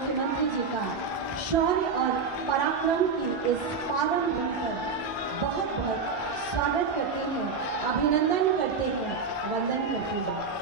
मुख्यमंत्री जी का शौर्य और पराक्रम की इस पावन दिन पर बहुत बहुत स्वागत करते हैं, अभिनंदन करते हैं, वंदन करते हैं।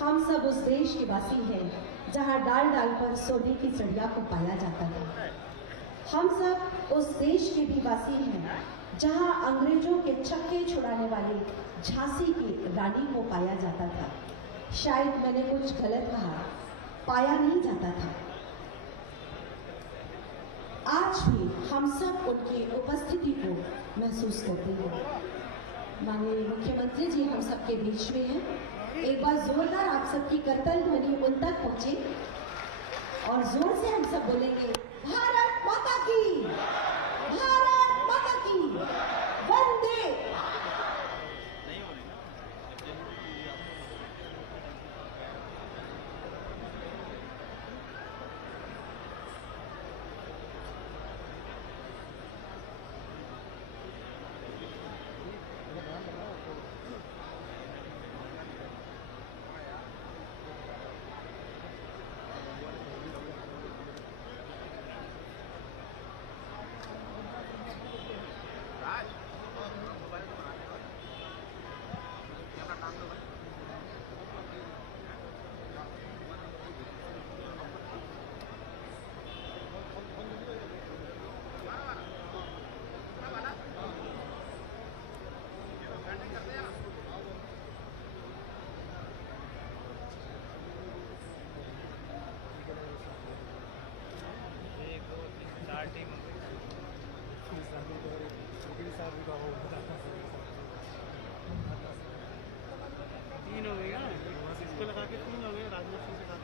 हम सब उस देश के वासी हैं जहां डाल डाल पर सोने की चिड़िया को पाया जाता था। हम सब उस देश के भी वासी हैं जहां अंग्रेजों के छक्के छुड़ाने वाली झांसी की रानी को पाया जाता था। शायद मैंने कुछ गलत कहा, पाया नहीं जाता था। आज भी हम सब उनकी उपस्थिति को महसूस करते हैं। माननीय मुख्यमंत्री जी हम सबके बीच में हैं। एक बार जोरदार आप सबकी करतल ध्वनि उन तक पहुंचे और जोर से हम सब बोलेंगे, भारत माता की, भारत माता की, वंदे। तीन हो गए इसको लगा के तीन हो गए राजनाथ सिंह के साथ।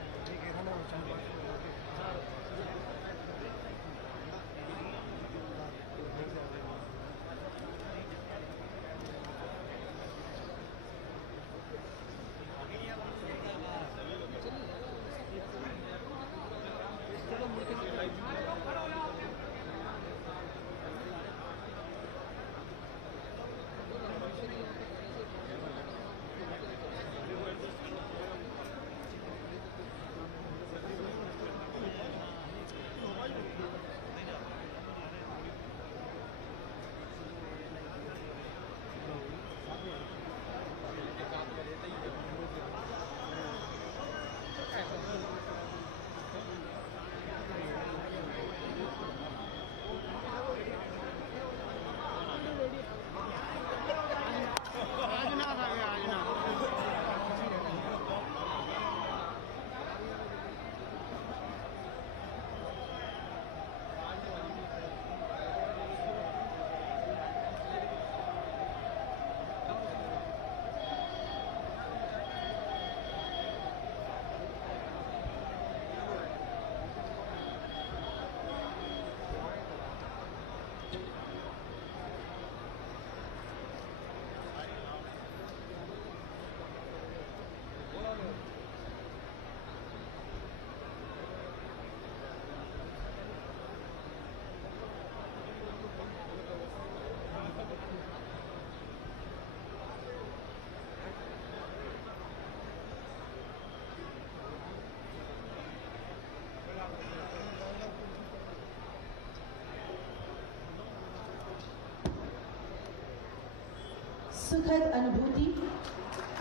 सुखद अनुभूति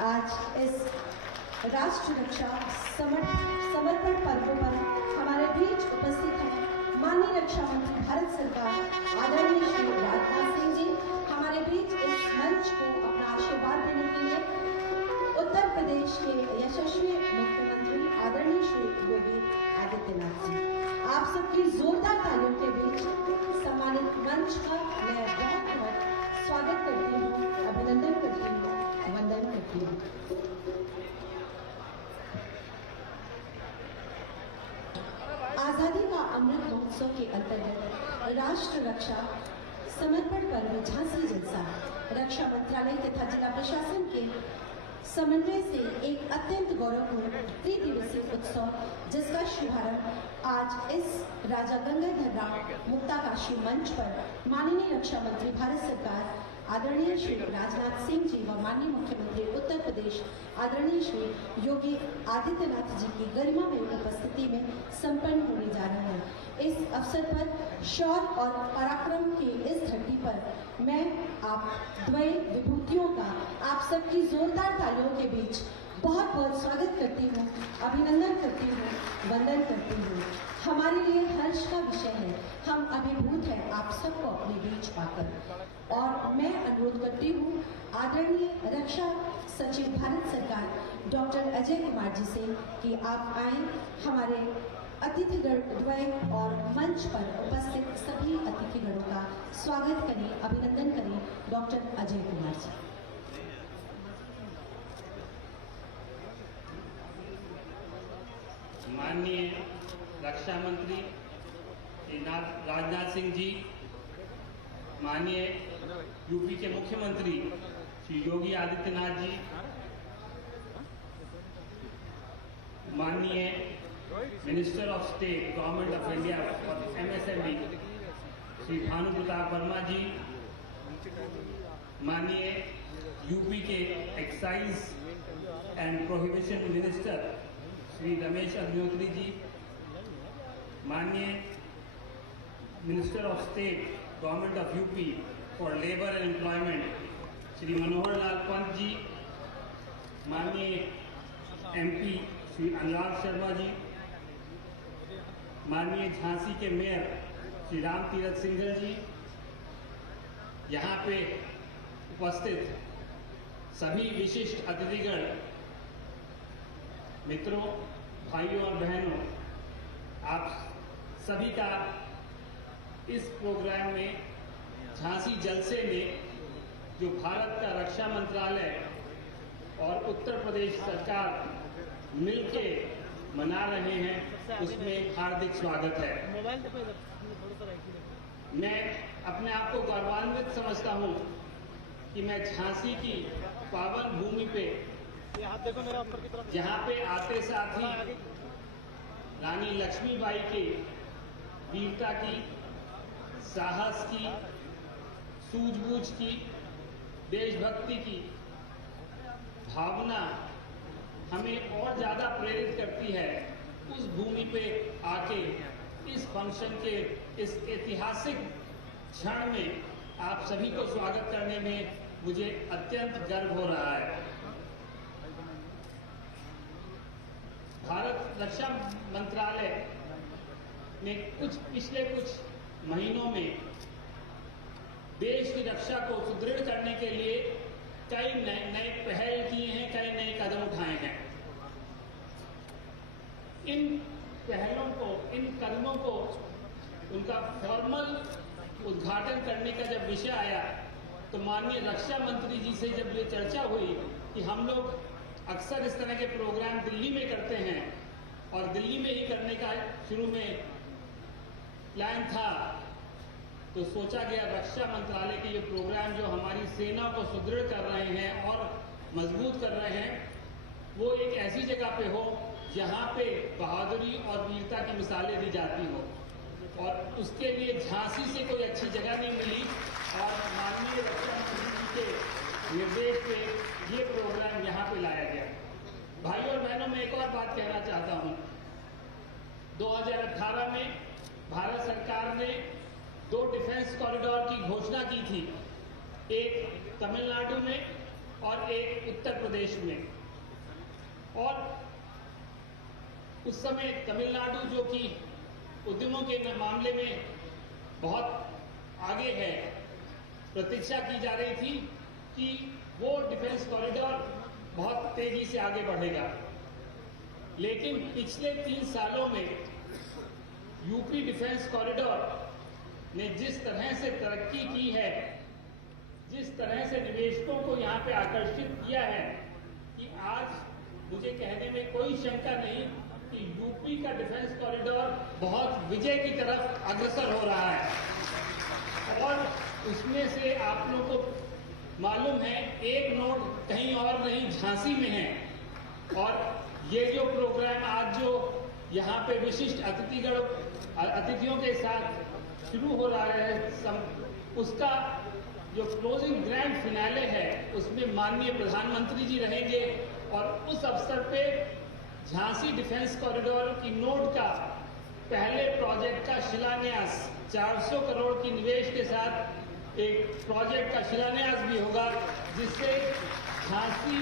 आज इस राष्ट्र रक्षा समर्पण पर्व पर हमारे बीच उपस्थित हैं माननीय रक्षा मंत्री भारत सरकार आदरणीय श्री राजनाथ सिंह जी। हमारे बीच इस मंच को अपना आशीर्वाद देने के लिए उत्तर प्रदेश के यशस्वी मुख्यमंत्री आदरणीय श्री योगी आदित्यनाथ जी। आप सबकी जोरदार तालियों के बीच सम्मानित मंच का मैं बहुत बहुत स्वागत करती हूँ, अभिनंदन करती हूँ, वंदन करती हूँ। आजादी का अमृत महोत्सव के अंतर्गत राष्ट्र रक्षा समर्पण पर्व झांसी जलसा रक्षा मंत्रालय तथा जिला प्रशासन के समन्वय से एक अत्यंत गौरवपूर्ण त्रिदिवसीय उत्सव जिसका शुभारंभ आज इस राजा गंगाधर राव मुक्ताकाशी मंच पर माननीय रक्षा मंत्री भारत सरकार आदरणीय श्री राजनाथ सिंह जी व माननीय मुख्यमंत्री उत्तर प्रदेश आदरणीय श्री योगी आदित्यनाथ जी की गरिमामय उपस्थिति में संपन्न होने जा रहा है। इस अवसर पर शौर्य और पराक्रम की इस धरती पर मैं आप द्वय विभूतियों का आप सबकी जोरदार तालियों के बीच बहुत बहुत स्वागत करती हूँ, अभिनंदन करती हूँ, वंदन करती हूँ। हमारे लिए हर्ष का विषय है, हम अभिभूत हैं आप सबको अपने बीच पाकर। और मैं अनुरोध करती हूँ आदरणीय रक्षा सचिव भारत सरकार डॉक्टर अजय कुमार जी से कि आप आए, हमारे अतिथिगण द्वय और मंच पर उपस्थित सभी अतिथिगणों का स्वागत करें, अभिनंदन करें। डॉक्टर अजय कुमार जी। माननीय रक्षा मंत्री श्री राजनाथ सिंह जी, माननीय यूपी के मुख्यमंत्री श्री योगी आदित्यनाथ जी, माननीय minister of state government of India for MSME Shri Bhanu Pratap Verma ji, माननीय यूपी के excise and prohibition minister Shri Ramesh Agnihotri ji, माननीय minister of state government of UP for labour and employment Shri Manohar Lal Pant ji, माननीय एमपी श्री अनुराग शर्मा जी, माननीय झांसी के मेयर श्री राम तीरथ सिंघल जी, यहाँ पे उपस्थित सभी विशिष्ट अतिथिगण, मित्रों, भाइयों और बहनों, आप सभी का इस प्रोग्राम में झांसी जलसे में जो भारत का रक्षा मंत्रालय और उत्तर प्रदेश सरकार मिलके मना रहे हैं उसमें हार्दिक स्वागत है। मैं अपने आप को गौरवान्वित समझता हूं कि मैं झांसी की पावन भूमि पे जहाँ पे आते साथ ही रानी लक्ष्मीबाई के वीरता की, साहस की, सूझबूझ की, देशभक्ति की भावना हमें और ज्यादा प्रेरित करती है। उस भूमि पे आके इस फंक्शन के इस ऐतिहासिक क्षण में आप सभी को स्वागत करने में मुझे अत्यंत गर्व हो रहा है। भारत रक्षा मंत्रालय ने पिछले कुछ महीनों में देश की रक्षा को सुदृढ़ करने के लिए कई नए पहल किए हैं, कई नए कदम उठाए हैं। इन पहलों को, इन कदमों को, उनका फॉर्मल उद्घाटन करने का जब विषय आया तो माननीय रक्षा मंत्री जी से जब ये चर्चा हुई कि हम लोग अक्सर इस तरह के प्रोग्राम दिल्ली में करते हैं और दिल्ली में ही करने का शुरू में प्लान था, तो सोचा गया रक्षा मंत्रालय के ये प्रोग्राम जो हमारी सेना को सुदृढ़ कर रहे हैं और मजबूत कर रहे हैं, वो एक ऐसी जगह पे हो जहाँ पे बहादुरी और वीरता की मिसालें दी जाती हो। और उसके लिए झांसी से कोई अच्छी जगह नहीं मिली और माननीय रक्षा मंत्री जी के निर्देश पे ये प्रोग्राम यहाँ पे लाया गया। भाइयों और बहनों, मैं एक और बात कहना चाहता हूँ। 2018 में भारत सरकार ने 2 डिफेंस कॉरिडोर की घोषणा की थी, एक तमिलनाडु में और एक उत्तर प्रदेश में। और उस समय तमिलनाडु जो कि उद्यमों के मामले में बहुत आगे है, प्रतीक्षा की जा रही थी कि वो डिफेंस कॉरिडोर बहुत तेजी से आगे बढ़ेगा। लेकिन पिछले 3 सालों में यूपी डिफेंस कॉरिडोर ने जिस तरह से तरक्की की है, जिस तरह से निवेशकों को यहाँ पे आकर्षित किया है, कि आज मुझे कहने में कोई शंका नहीं कि यूपी का डिफेंस कॉरिडोर बहुत विजय की तरफ अग्रसर हो रहा है। और उसमें से आप लोगों को मालूम है, एक नोड कहीं और नहीं, झांसी में है। और ये जो प्रोग्राम आज जो यहाँ पे विशिष्ट अतिथियों के साथ शुरू हो रहा है, उसका जो क्लोजिंग ग्रैंड फिनाले है, उसमें माननीय प्रधानमंत्री जी रहेंगे। और उस अवसर पे झांसी डिफेंस कॉरिडोर की नोड का पहले प्रोजेक्ट का शिलान्यास 400 करोड़ की निवेश के साथ एक प्रोजेक्ट का शिलान्यास भी होगा, जिससे झांसी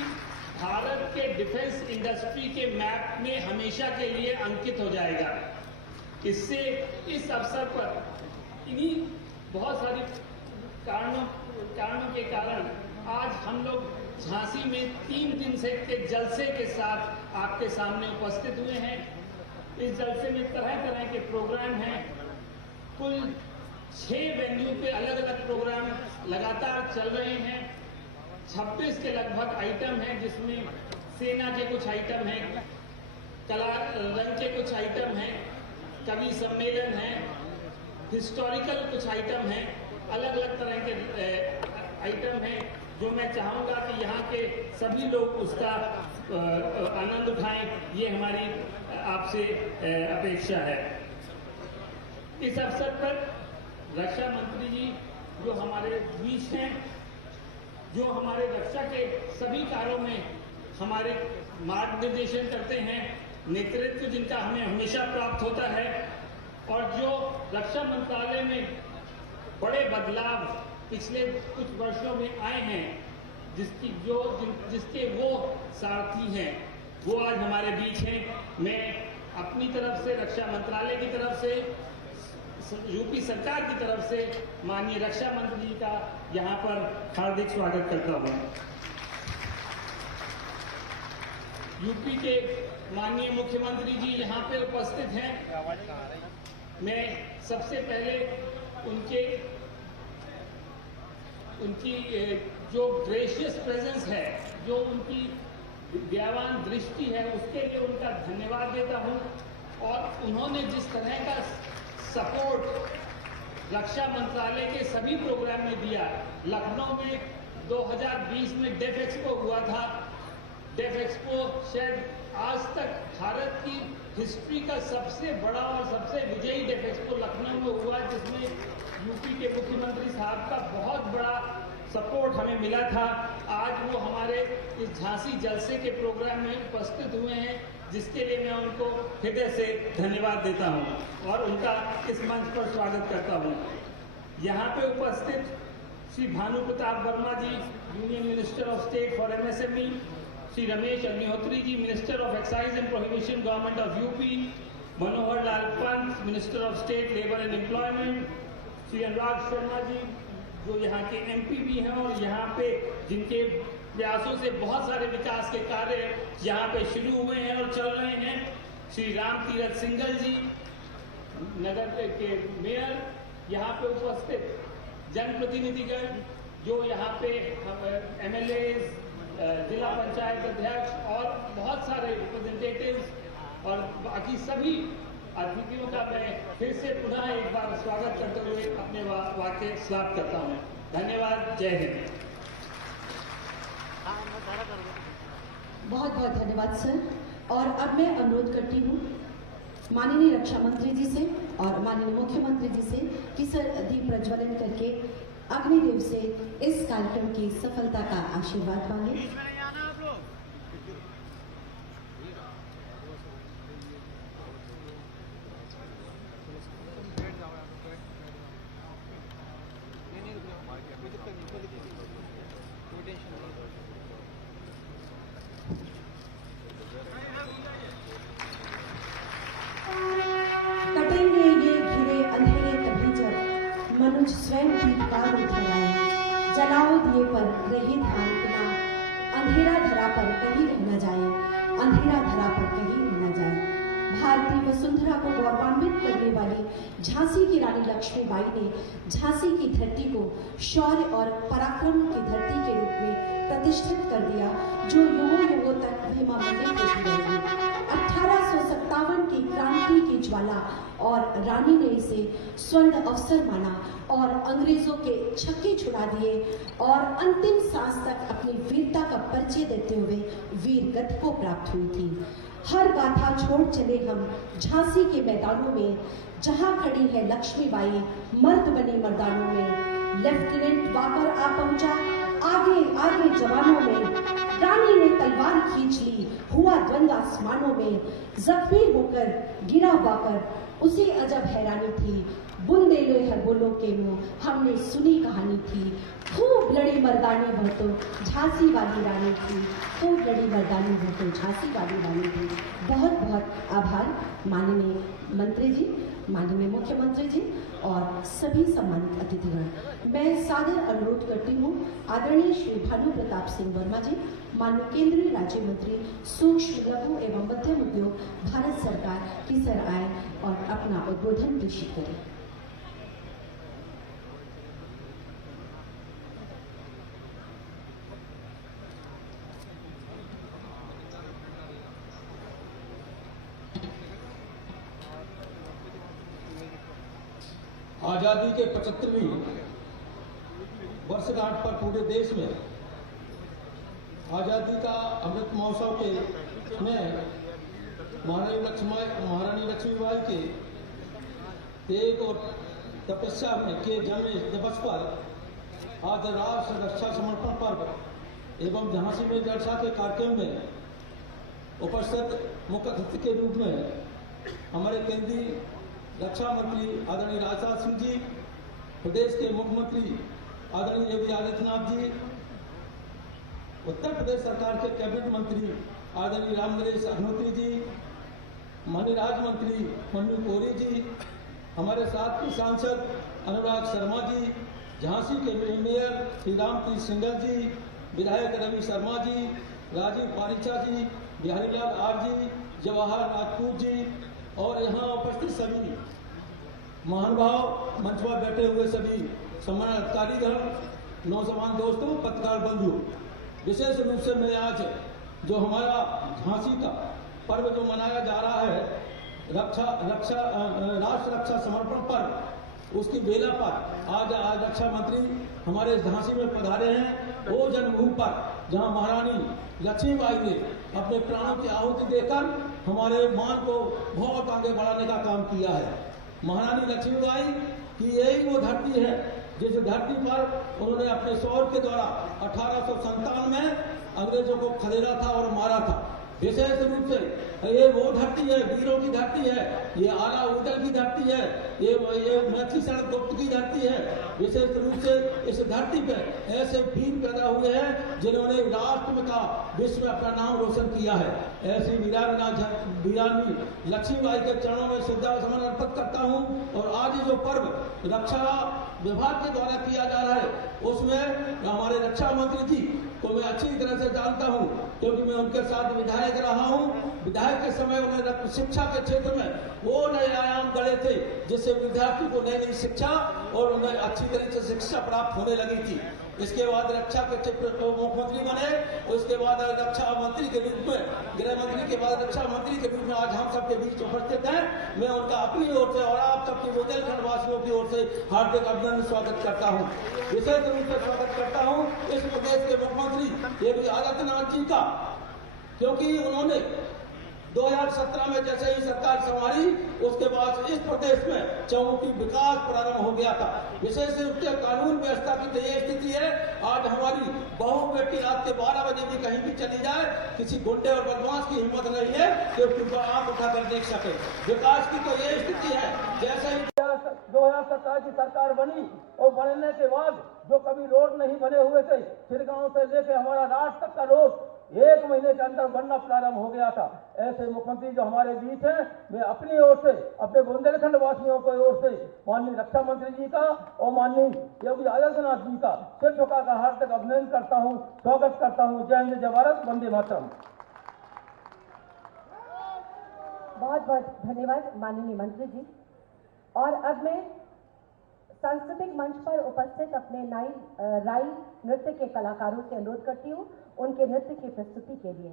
भारत के डिफेंस इंडस्ट्री के मैप में हमेशा के लिए अंकित हो जाएगा। इससे इस अवसर पर इन्हीं बहुत सारी कारणों के कारण आज हम लोग झांसी में 3 दिन से के जलसे के साथ आपके सामने उपस्थित हुए हैं। इस जलसे में तरह तरह के प्रोग्राम हैं। कुल 6 वेन्यू पे अलग अलग प्रोग्राम लगातार चल रहे हैं। 26 के लगभग आइटम हैं, जिसमें सेना के कुछ आइटम हैं, कला रंग के कुछ आइटम हैं, कवि सम्मेलन है, हिस्टोरिकल कुछ आइटम हैं, अलग अलग तरह के आइटम हैं, जो मैं चाहूँगा कि यहाँ के सभी लोग उसका आनंद उठाएं। ये हमारी आपसे अपेक्षा है। इस अवसर पर रक्षा मंत्री जी जो हमारे बीच हैं, जो हमारे रक्षा के सभी कार्यों में हमारे मार्गदर्शन करते हैं, नेतृत्व जिनका हमें हमेशा प्राप्त होता है, और जो रक्षा मंत्रालय में बड़े बदलाव पिछले कुछ वर्षों में आए हैं, जिसके वो सारथी हैं, वो आज हमारे बीच हैं। मैं अपनी तरफ से, रक्षा मंत्रालय की तरफ से, यूपी सरकार की तरफ से माननीय रक्षा मंत्री जी का यहाँ पर हार्दिक स्वागत करता हूँ। यूपी के माननीय मुख्यमंत्री जी यहाँ पे उपस्थित हैं। मैं सबसे पहले उनकी जो ग्रेशियस प्रेजेंस है, जो उनकी विद्यावान दृष्टि है, उसके लिए उनका धन्यवाद देता हूँ। और उन्होंने जिस तरह का सपोर्ट रक्षा मंत्रालय के सभी प्रोग्राम में दिया। लखनऊ में 2020 में डेफ एक्सपो हुआ था। डेफ एक्सपो शायद आज तक भारत की हिस्ट्री का सबसे बड़ा और सबसे विजयी डेफ एक्सपो लखनऊ में हुआ, जिसमें यूपी के मुख्यमंत्री साहब का बहुत बड़ा सपोर्ट हमें मिला था। आज वो हमारे इस झांसी जलसे के प्रोग्राम में उपस्थित हुए हैं, जिसके लिए मैं उनको हृदय से धन्यवाद देता हूं और उनका इस मंच पर स्वागत करता हूं। यहाँ पे उपस्थित Shri Bhanu Pratap Verma ji, union minister of state for MSME, Shri Ramesh Agnihotri ji, minister of excise and prohibition, government of UP, Manohar Lal Pant, minister of state labour and employment, Shri Anurag Sharma ji जो यहाँ के MP भी हैं और यहाँ पे जिनके प्रयासों से बहुत सारे विकास के कार्य यहाँ पे शुरू हुए हैं और चल रहे हैं, श्री राम तीरथ सिंघल जी, नगर के मेयर, यहाँ पे उपस्थित जनप्रतिनिधिगण जो यहाँ पे MLAs, जिला पंचायत अध्यक्ष और बहुत सारे रिप्रेजेंटेटिव्स और बाकी सभी अतिथियों का मैं फिर से पुनः एक बार स्वागत करते हुए अपने वाक्य समाप्त करता हूँ। धन्यवाद। जय हिंद। बहुत बहुत धन्यवाद सर। और अब मैं अनुरोध करती हूँ माननीय रक्षा मंत्री जी से और माननीय मुख्यमंत्री जी से कि सर दीप प्रज्वलन करके अग्निदेव से इस कार्यक्रम की सफलता का आशीर्वाद मांगे। कोई टेंशन नहीं। मनुज स्वयं दीपकार उठर आए, जलाओ दिए पर रहे ध्यान बिना, अंधेरा धरा पर कहीं रह न जाए, अंधेरा धरा पर कहीं रह न जाए। भारतीय वसुंधरा को गौरवान्वित करने वाली झांसी की रानी लक्ष्मीबाई ने झांसी की धरती को शौर्य और पराक्रम की धरती के रूप में प्रतिष्ठित कर दिया, जो युगों युगों तक महिमा मंडित होती रहेगी। 1857 की क्रांति की ज्वाला और रानी ने इसे स्वर्ण अवसर माना और अंग्रेजों के छक्के छुड़ा दिए और अंतिम सांस तक अपनी वीरता का परिचय देते हुए वीर गति को प्राप्त हुई थी। हर गाथा छोड़ चले हम झांसी के मैदानों में, जहां खड़ी है लक्ष्मीबाई मर्द बनी मर्दानों में। लेफ्टिनेंट वाकर आ पहुंचा आगे आगे जवानों में, रानी ने तलवार खींच ली, हुआ द्वंद आसमानों में। जख्मी होकर गिरा वाकर, उसे अजब हैरानी थी, बुंदे लो है बोलो के मुंह, हमने सुनी कहानी थी। खूब लड़ी मर्दानी वह तो झांसी वाली रानी थी, खूब लड़ी मर्दानी वह तो झांसी वाली रानी थी। बहुत बहुत आभार माननीय मंत्री जी, माननीय मुख्यमंत्री जी और सभी सम्मानित अतिथिगण। मैं सादर अनुरोध करती हूँ आदरणीय श्री भानु प्रताप सिंह वर्मा जी, माननीय केंद्रीय राज्य मंत्री सूक्ष्म लघु एवं मध्यम उद्योग भारत सरकार की सर आए और अपना उद्बोधन पेश करें। आज़ादी के 75वीं वर्षगांठ पर पूरे देश में आज़ादी का अमृत महोत्सव के में महारानी लक्ष्मीबाई के तेग और तपस्या में के जन्म दिवस पर आज राष्ट्र रक्षा समर्पण पर्व एवं झांसी में जलसा के कार्यक्रम में उपस्थित मुख्य अतिथि के रूप में हमारे केंद्रीय रक्षा मंत्री आदरणीय राजनाथ सिंह जी, प्रदेश के मुख्यमंत्री आदरणीय योगी आदित्यनाथ जी, उत्तर प्रदेश सरकार के कैबिनेट मंत्री आदरणीय रामनरेश अग्निहोत्री जी, माननीय राज्य मंत्री मन्नू कोरी जी, हमारे साथ के सांसद अनुराग शर्मा जी, झांसी के मेयर श्री रामप्रीत सिंघल जी, विधायक रवि शर्मा जी, राजीव पारिचा जी, बिहारीलाल आर जी, जवाहर राजपूत जी और यहाँ उपस्थित सभी महानुभाव, मंच पर बैठे हुए सभी सम्मानित अधिकारीगण, नौजवान दोस्तों, पत्रकार बंधु, विशेष रूप से मैं आज जो हमारा झांसी का पर्व जो मनाया जा रहा है राष्ट्र रक्षा समर्पण पर्व, उसकी बेला पर आज रक्षा मंत्री हमारे झांसी में पधारे हैं। वो जन्मभूमि पर जहां महारानी लक्ष्मीबाई ने अपने प्राणों की आहुति देकर हमारे मान को बहुत आगे बढ़ाने का काम किया है। महारानी लक्ष्मीबाई की यही वो धरती है जिस धरती पर उन्होंने अपने शौर्य के द्वारा 1857 में अंग्रेजों को खदेड़ा था और मारा था। विशेष रूप से ये वो धरती है, वीरों की धरती है, ये आला उदल की धरती है, ये मैथिली शरण गुप्त की धरती है। विशेष रूप से इस धरती पे ऐसे वीर पैदा हुए हैं जिन्होंने राष्ट्र का विश्व में अपना नाम रोशन किया है। ऐसी वीरानी लक्ष्मीबाई के चरणों में श्रद्धा सुमन अर्पित करता हूँ। और आज जो पर्व रक्षा विभाग के द्वारा किया जा रहा है उसमें हमारे रक्षा मंत्री जी को मैं अच्छी तरह से जानता हूँ, क्योंकि मैं उनके साथ विधायक रहा हूँ। विधायक के समय उन्होंने शिक्षा के क्षेत्र में वो नए आयाम गढ़े थे जिससे विद्यार्थी को नई नई शिक्षा और उन्हें अच्छी तरह से शिक्षा प्राप्त होने लगी थी। इसके बाद रक्षा के क्षेत्र में मुख्यमंत्री बने, उसके बाद रक्षा मंत्री के रूप में, गृह मंत्री के बाद रक्षा मंत्री के रूप में आज हम सबके बीच उपस्थित हैं। मैं उनका अपनी ओर से और आप सबके बुंदेलखंड वासियों की ओर से हार्दिक अभिनंदन स्वागत करता हूँ। विशेष रूप से स्वागत करता हूँ इस प्रदेश के मुख्यमंत्री योगी आदित्यनाथ जी का, क्योंकि उन्होंने 2017 में जैसे ही सरकार संभाली उसके बाद इस प्रदेश में चहुमुखी विकास प्रारंभ हो गया था। विशेष रूप से कानून व्यवस्था की तो ये स्थिति है, आज हमारी बहू बेटी रात के 12 बजे भी कहीं भी चली जाए, किसी गुंडे और बदमाश की हिम्मत नहीं है कि उनको आंख उठाकर देख सके। विकास की तो ये स्थिति है। जैसे ही 2017 की सरकार बनी और बनने के बाद जो कभी रोड नहीं बने हुए थे, खिरगांव से लेकर हमारा राष्ट्र तक का रोड 1 महीने के अंदर बनना प्रारंभ हो गया था। ऐसे मुख्यमंत्री जो हमारे बीच हैं, मैं अपनी ओर से, अपने बुंदेलखंड वासियों की ओर से माननीय रक्षा मंत्री जी का और माननीय योगी आदित्यनाथ जी का सिर झुकाकर हार्दिक अभिनंदन करता हूं, स्वागत करता हूं। जय हिंद, जय भारत, वंदे मातरम। बहुत बहुत धन्यवाद माननीय मंत्री जी। और अब मैं सांस्कृतिक मंच पर उपस्थित अपने राई नृत्य के कलाकारों से अनुरोध करती हूँ उनके नृत्य की प्रस्तुति के लिए।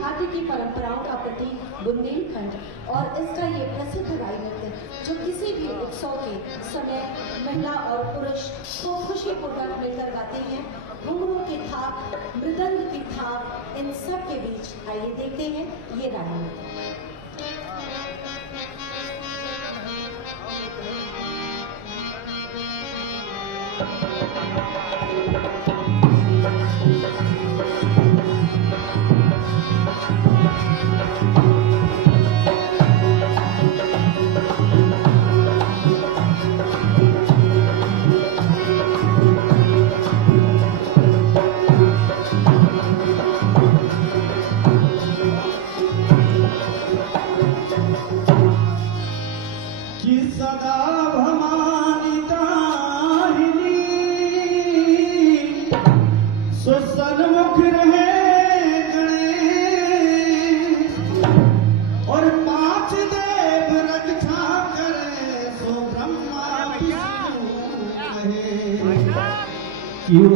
भाग्य की परंपराओं का प्रतीक बुंदेलखंड और इसका ये प्रसिद्ध राई नृत्य जो किसी भी उत्सव के समय महिला और पुरुष को खुशीपूर्वक मिलकर गाते हैं। घुंघरू की थाप, मृदंग की थाप, इन सब के बीच आइए देखते हैं ये राई नृत्य।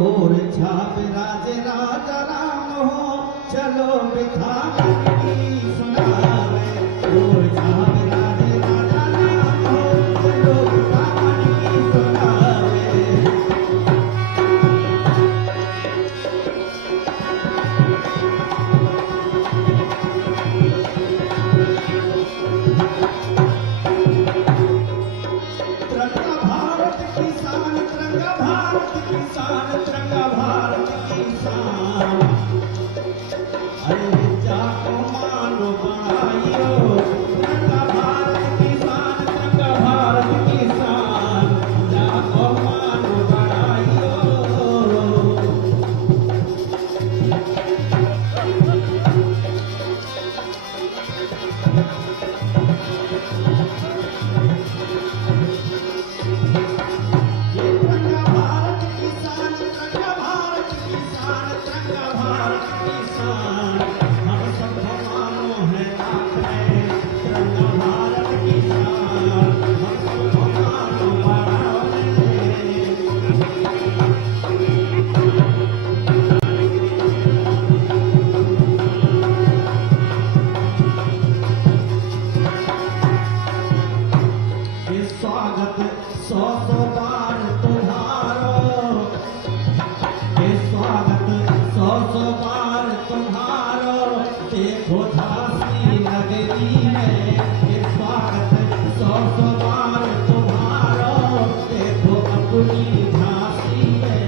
और छाप राज राजा राम हो, चलो बिठा सुनावे। और छाप राज राजा राम हो, चलो बिठा सुनावे। तिरंगा भारत की शान, तिरंगा भारत की शान, तिरंगा भारत की शान। अरे जाको मानो बनाइयो, तिरंगा भारत की शान, तिरंगा भारत की शान। जाको मानो बनाइयो। स्वागत 100 बार तुम्हारो, स्वागत 100 बार तुम्हारो। देखो झांसी नगरी में, स्वागत 100 बार तुम्हारो। देखो अपनी झांसी में।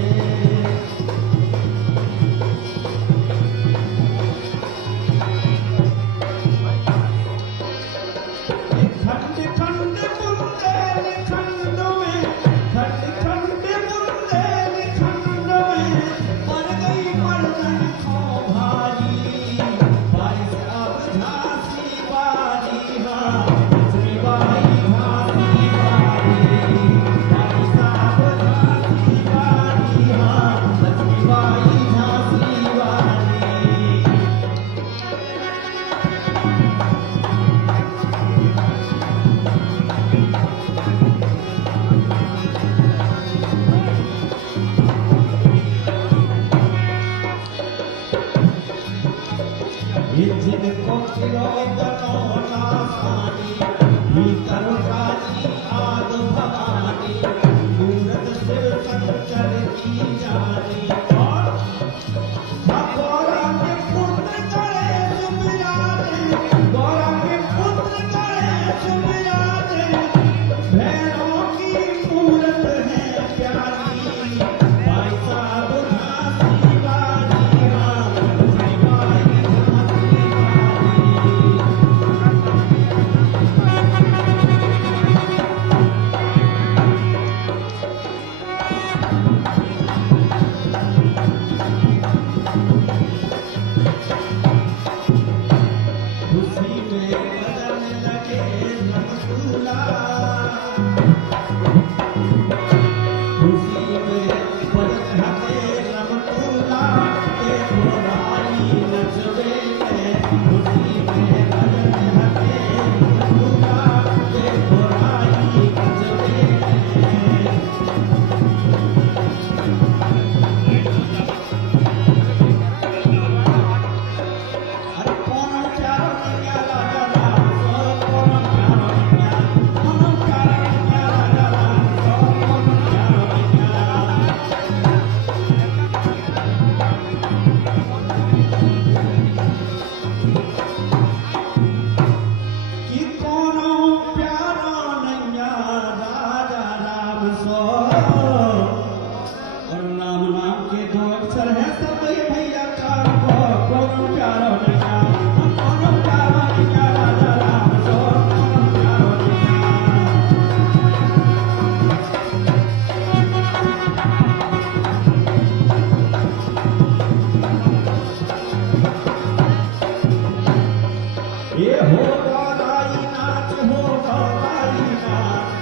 खंड खंड बुंदेलखंड में, खंड खंड बुंदेलखंड में पड़ गई मर्दन को भारी। भाई साहब झांसी बारी, हाँ लक्ष्मी बाई झांसी बारी। भाई साहब झांसी बारी, हाँ लक्ष्मी बाई झांसी बारी। जिनको फिरोदनो नासानी, भीतर काली आग भवानी। मूरत शिव शंकर की जानी, और गौरा के पुत्र गणेश विराजे। गौरा के पुत्र गणेश विराजे। भैरवों की मूरत है प्यारी। भाई साहब झांसी बारी, हाँ लक्ष्मी बाई झांसी बारी। और राम नाम के दो अक्षर है सब ये भैया चारों को कोनो प्यारो नैया कोनो प्यारो नैया राजा राम सो कोनो प्यारो नैया ये हो गौराई नाच हो गौराई नाच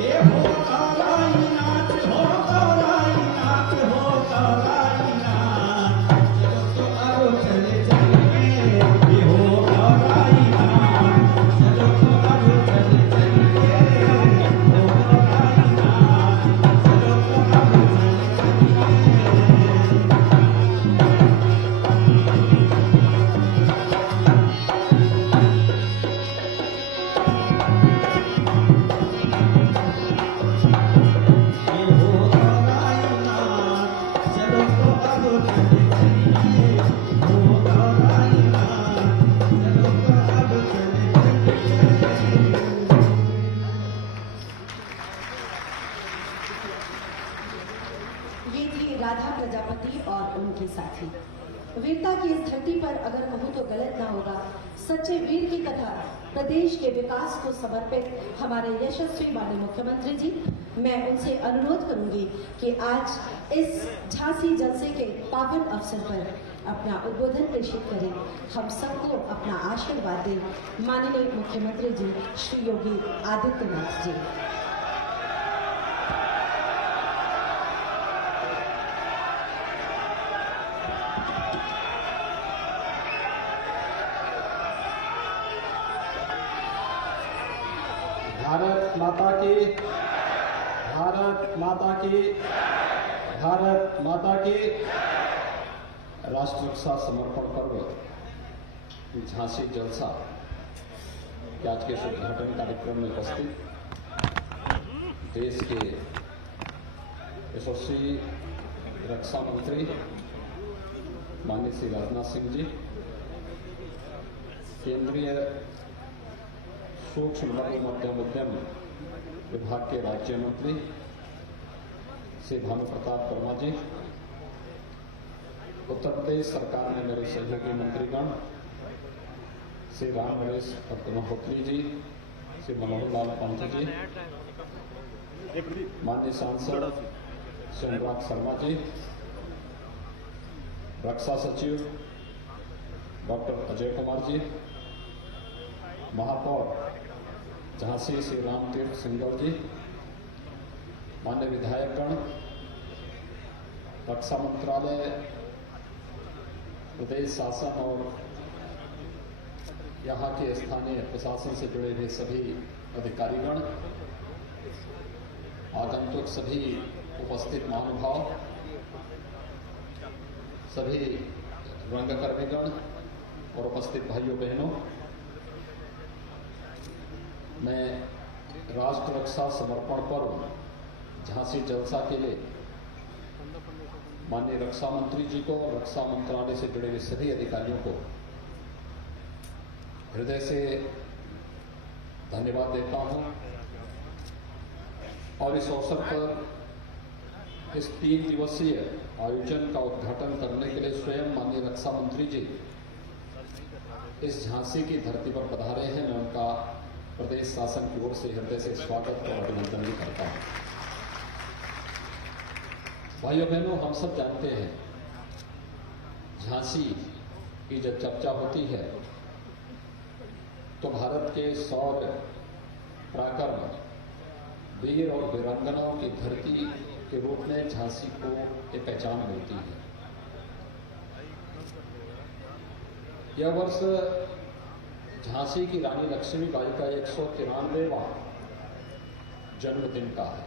ये हो गौराई नाच हो गौराई नाच हो गौराई नाच चलो तो आओ चले चलिए ये हो गौराई नाच चलो तो आओ चले चलिए हो गौराई नाच चलो तो आओ चले चलिए ये हो गौराई नाच चलो तो आओ चले चलिए हो गौराई नाच चलो तो आओ चले चलिए ये थी राधा प्रजापति और उनके साथी। वीरता की इस धरती पर अगर कहूँ तो गलत ना होगा, सच्चे वीर की कथा प्रदेश के विकास को समर्पित हमारे यशस्वी माननीय मुख्यमंत्री जी। मैं उनसे अनुरोध करूंगी कि आज इस झांसी जलसे के पावन अवसर पर अपना उद्बोधन प्रेषित करें, हम सबको अपना आशीर्वाद दें। माननीय मुख्यमंत्री जी श्री योगी आदित्यनाथ जी। भारत माता की, भारत माता की, भारत माता की। राष्ट्र रक्षा समर्पण पर्व झांसी जलसा के आज के इस उद्घाटन कार्यक्रम में उपस्थित देश के यशस्वी रक्षा मंत्री माननीय श्री राजनाथ सिंह जी, केंद्रीय सूक्ष्म लघु मध्यम उद्यम विभाग के राज्य मंत्री श्री भानु प्रताप वर्मा जी, उत्तर प्रदेश सरकार में मेरे सहयोगी मंत्रीगण श्री राम नरेश महोत्री जी, श्री मनोहर लाल पंत जी, माननीय सांसद श्री अनुराग शर्मा जी, रक्षा सचिव डॉक्टर अजय कुमार जी, महापौर झांसी श्री राम तीर्थ सिंगल जी, माननीय विधायकगण, रक्षा मंत्रालय, प्रदेश शासन और यहाँ के स्थानीय प्रशासन से जुड़े हुए सभी अधिकारीगण, आगंतुक सभी उपस्थित महानुभाव, सभी रंगकर्मीगण और उपस्थित भाइयों बहनों, मैं राष्ट्र रक्षा समर्पण पर्व झांसी जलसा के लिए माननीय रक्षा मंत्री जी को, रक्षा मंत्रालय से जुड़े हुए सभी अधिकारियों को हृदय से धन्यवाद देता हूं और इस अवसर पर इस 3 दिवसीय आयोजन का उद्घाटन करने के लिए स्वयं माननीय रक्षा मंत्री जी इस झांसी की धरती पर पधारे हैं। मैं उनका प्रदेश शासन की ओर से हृदय से स्वागत और अभिनंदन भी करता हूं। भाइयों बहनों, हम सब जानते हैं झांसी की जब चर्चा होती है तो भारत के शौर्य, पराक्रम, वीर और वीरांगनाओं की धरती के रूप में झांसी को एक पहचान मिलती है। यह वर्ष झांसी की रानी लक्ष्मीबाई का 193वां जन्मदिन का है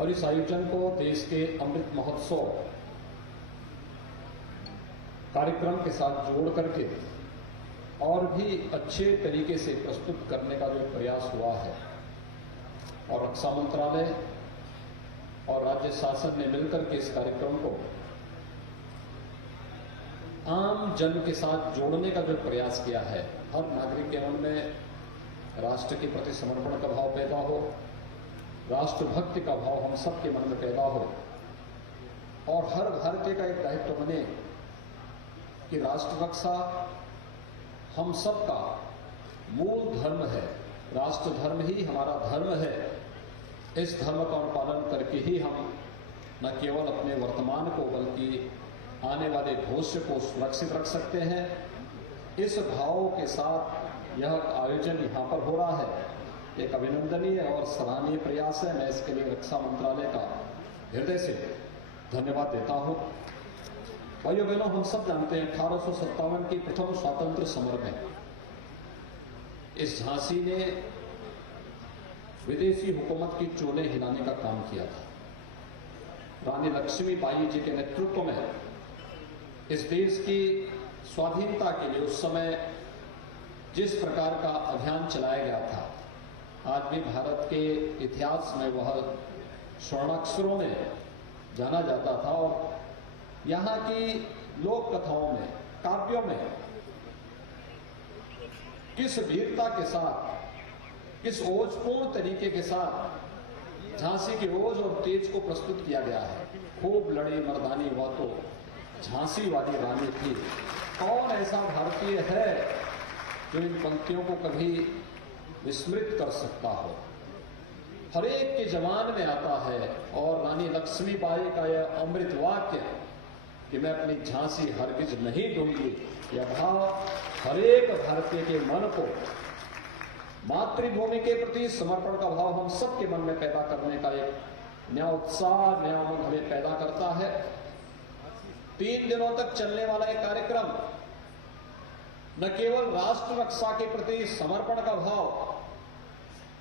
और इस आयोजन को देश के अमृत महोत्सव कार्यक्रम के साथ जोड़ करके और भी अच्छे तरीके से प्रस्तुत करने का जो प्रयास हुआ है और रक्षा मंत्रालय और राज्य शासन ने मिलकर के इस कार्यक्रम को आम जन के साथ जोड़ने का जो प्रयास किया है, हर नागरिक के मन में राष्ट्र के प्रति समर्पण का भाव पैदा हो, राष्ट्रभक्ति का भाव हम सबके मन में पैदा हो और हर भारतीय का एक दायित्व बने कि राष्ट्र रक्षा हम सबका मूल धर्म है। राष्ट्र धर्म ही हमारा धर्म है। इस धर्म का अनुपालन करके ही हम न केवल अपने वर्तमान को बल्कि आने वाले भविष्य को सुरक्षित रख सकते हैं। इस भाव के साथ यह आयोजन यहाँ पर हो रहा है, एक अभिनंदनीय और सराहनीय प्रयास है। मैं इसके लिए रक्षा मंत्रालय का हृदय से धन्यवाद देता हूँ। भाइयों बहनों, हम सब जानते हैं 1857 की प्रथम स्वातंत्र समर में इस झांसी ने विदेशी हुकूमत की चोलें हिलाने का काम किया था। रानी लक्ष्मीबाई जी के नेतृत्व में इस देश की स्वाधीनता के लिए उस समय जिस प्रकार का अभियान चलाया गया था, आज भी भारत के इतिहास में वह स्वर्णाक्षरों में जाना जाता था। और यहाँ की लोक कथाओं में, काव्यों में किस वीरता के साथ, किस ओजपूर्ण तरीके के साथ झांसी के ओज और तेज को प्रस्तुत किया गया है। खूब लड़ी मर्दानी वह तो झांसी वाली रानी थी। कौन ऐसा भारतीय है जो इन पंक्तियों को कभी विस्मृत कर सकता हो। हर एक के जवान में आता है। और रानी लक्ष्मीबाई का यह अमृत वाक्य कि मैं अपनी झांसी हरगिज नहीं दूंगी, यह भाव हर एक भारतीय के मन को मातृभूमि के प्रति समर्पण का भाव हम सबके मन में पैदा करने का एक नया उत्साह, नया उमंग हमें पैदा करता है। 3 दिनों तक चलने वाला यह कार्यक्रम न केवल राष्ट्र रक्षा के प्रति समर्पण का भाव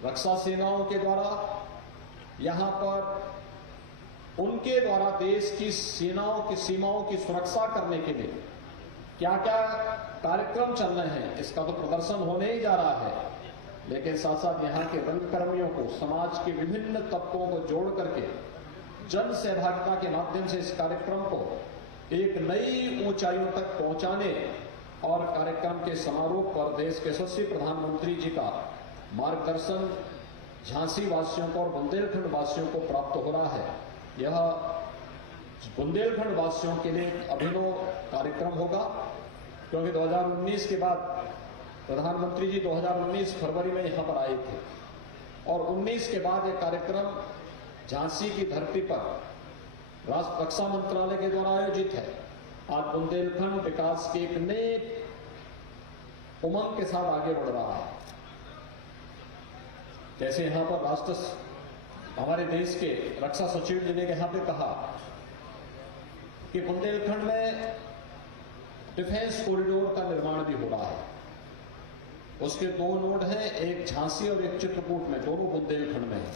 रक्षा सेनाओं के द्वारा, यहां पर उनके द्वारा देश की सेनाओं की सीमाओं की सुरक्षा करने के लिए क्या क्या कार्यक्रम चल रहे हैं, इसका तो प्रदर्शन होने ही जा रहा है। लेकिन साथ साथ यहाँ के रंगकर्मियों को, समाज के विभिन्न तबकों को जोड़ करके जन सहभागिता के माध्यम से इस कार्यक्रम को एक नई ऊंचाइयों तक पहुंचाने और कार्यक्रम के समारोह पर देश के यशस्वी प्रधानमंत्री जी का मार्गदर्शन झांसी वासियों को और बुंदेलखंड वासियों को प्राप्त हो रहा है। यह बुंदेलखंड वासियों के लिए एक अभिनव कार्यक्रम होगा, क्योंकि 2019 के बाद प्रधानमंत्री जी 2019 फरवरी में यहां पर आए थे और 19 के बाद यह कार्यक्रम झांसी की धरती पर राष्ट्र रक्षा मंत्रालय के द्वारा आयोजित है। आज बुंदेलखंड विकास के एक नए उमंग के साथ आगे बढ़ रहा है। जैसे यहां पर राष्ट्र हमारे देश के रक्षा सचिव जी ने यहां पे कहा कि बुंदेलखंड में डिफेंस कॉरिडोर का निर्माण भी हो रहा है। उसके 2 नोड हैं, एक झांसी और एक चित्रकूट में, दोनों बुंदेलखंड में है।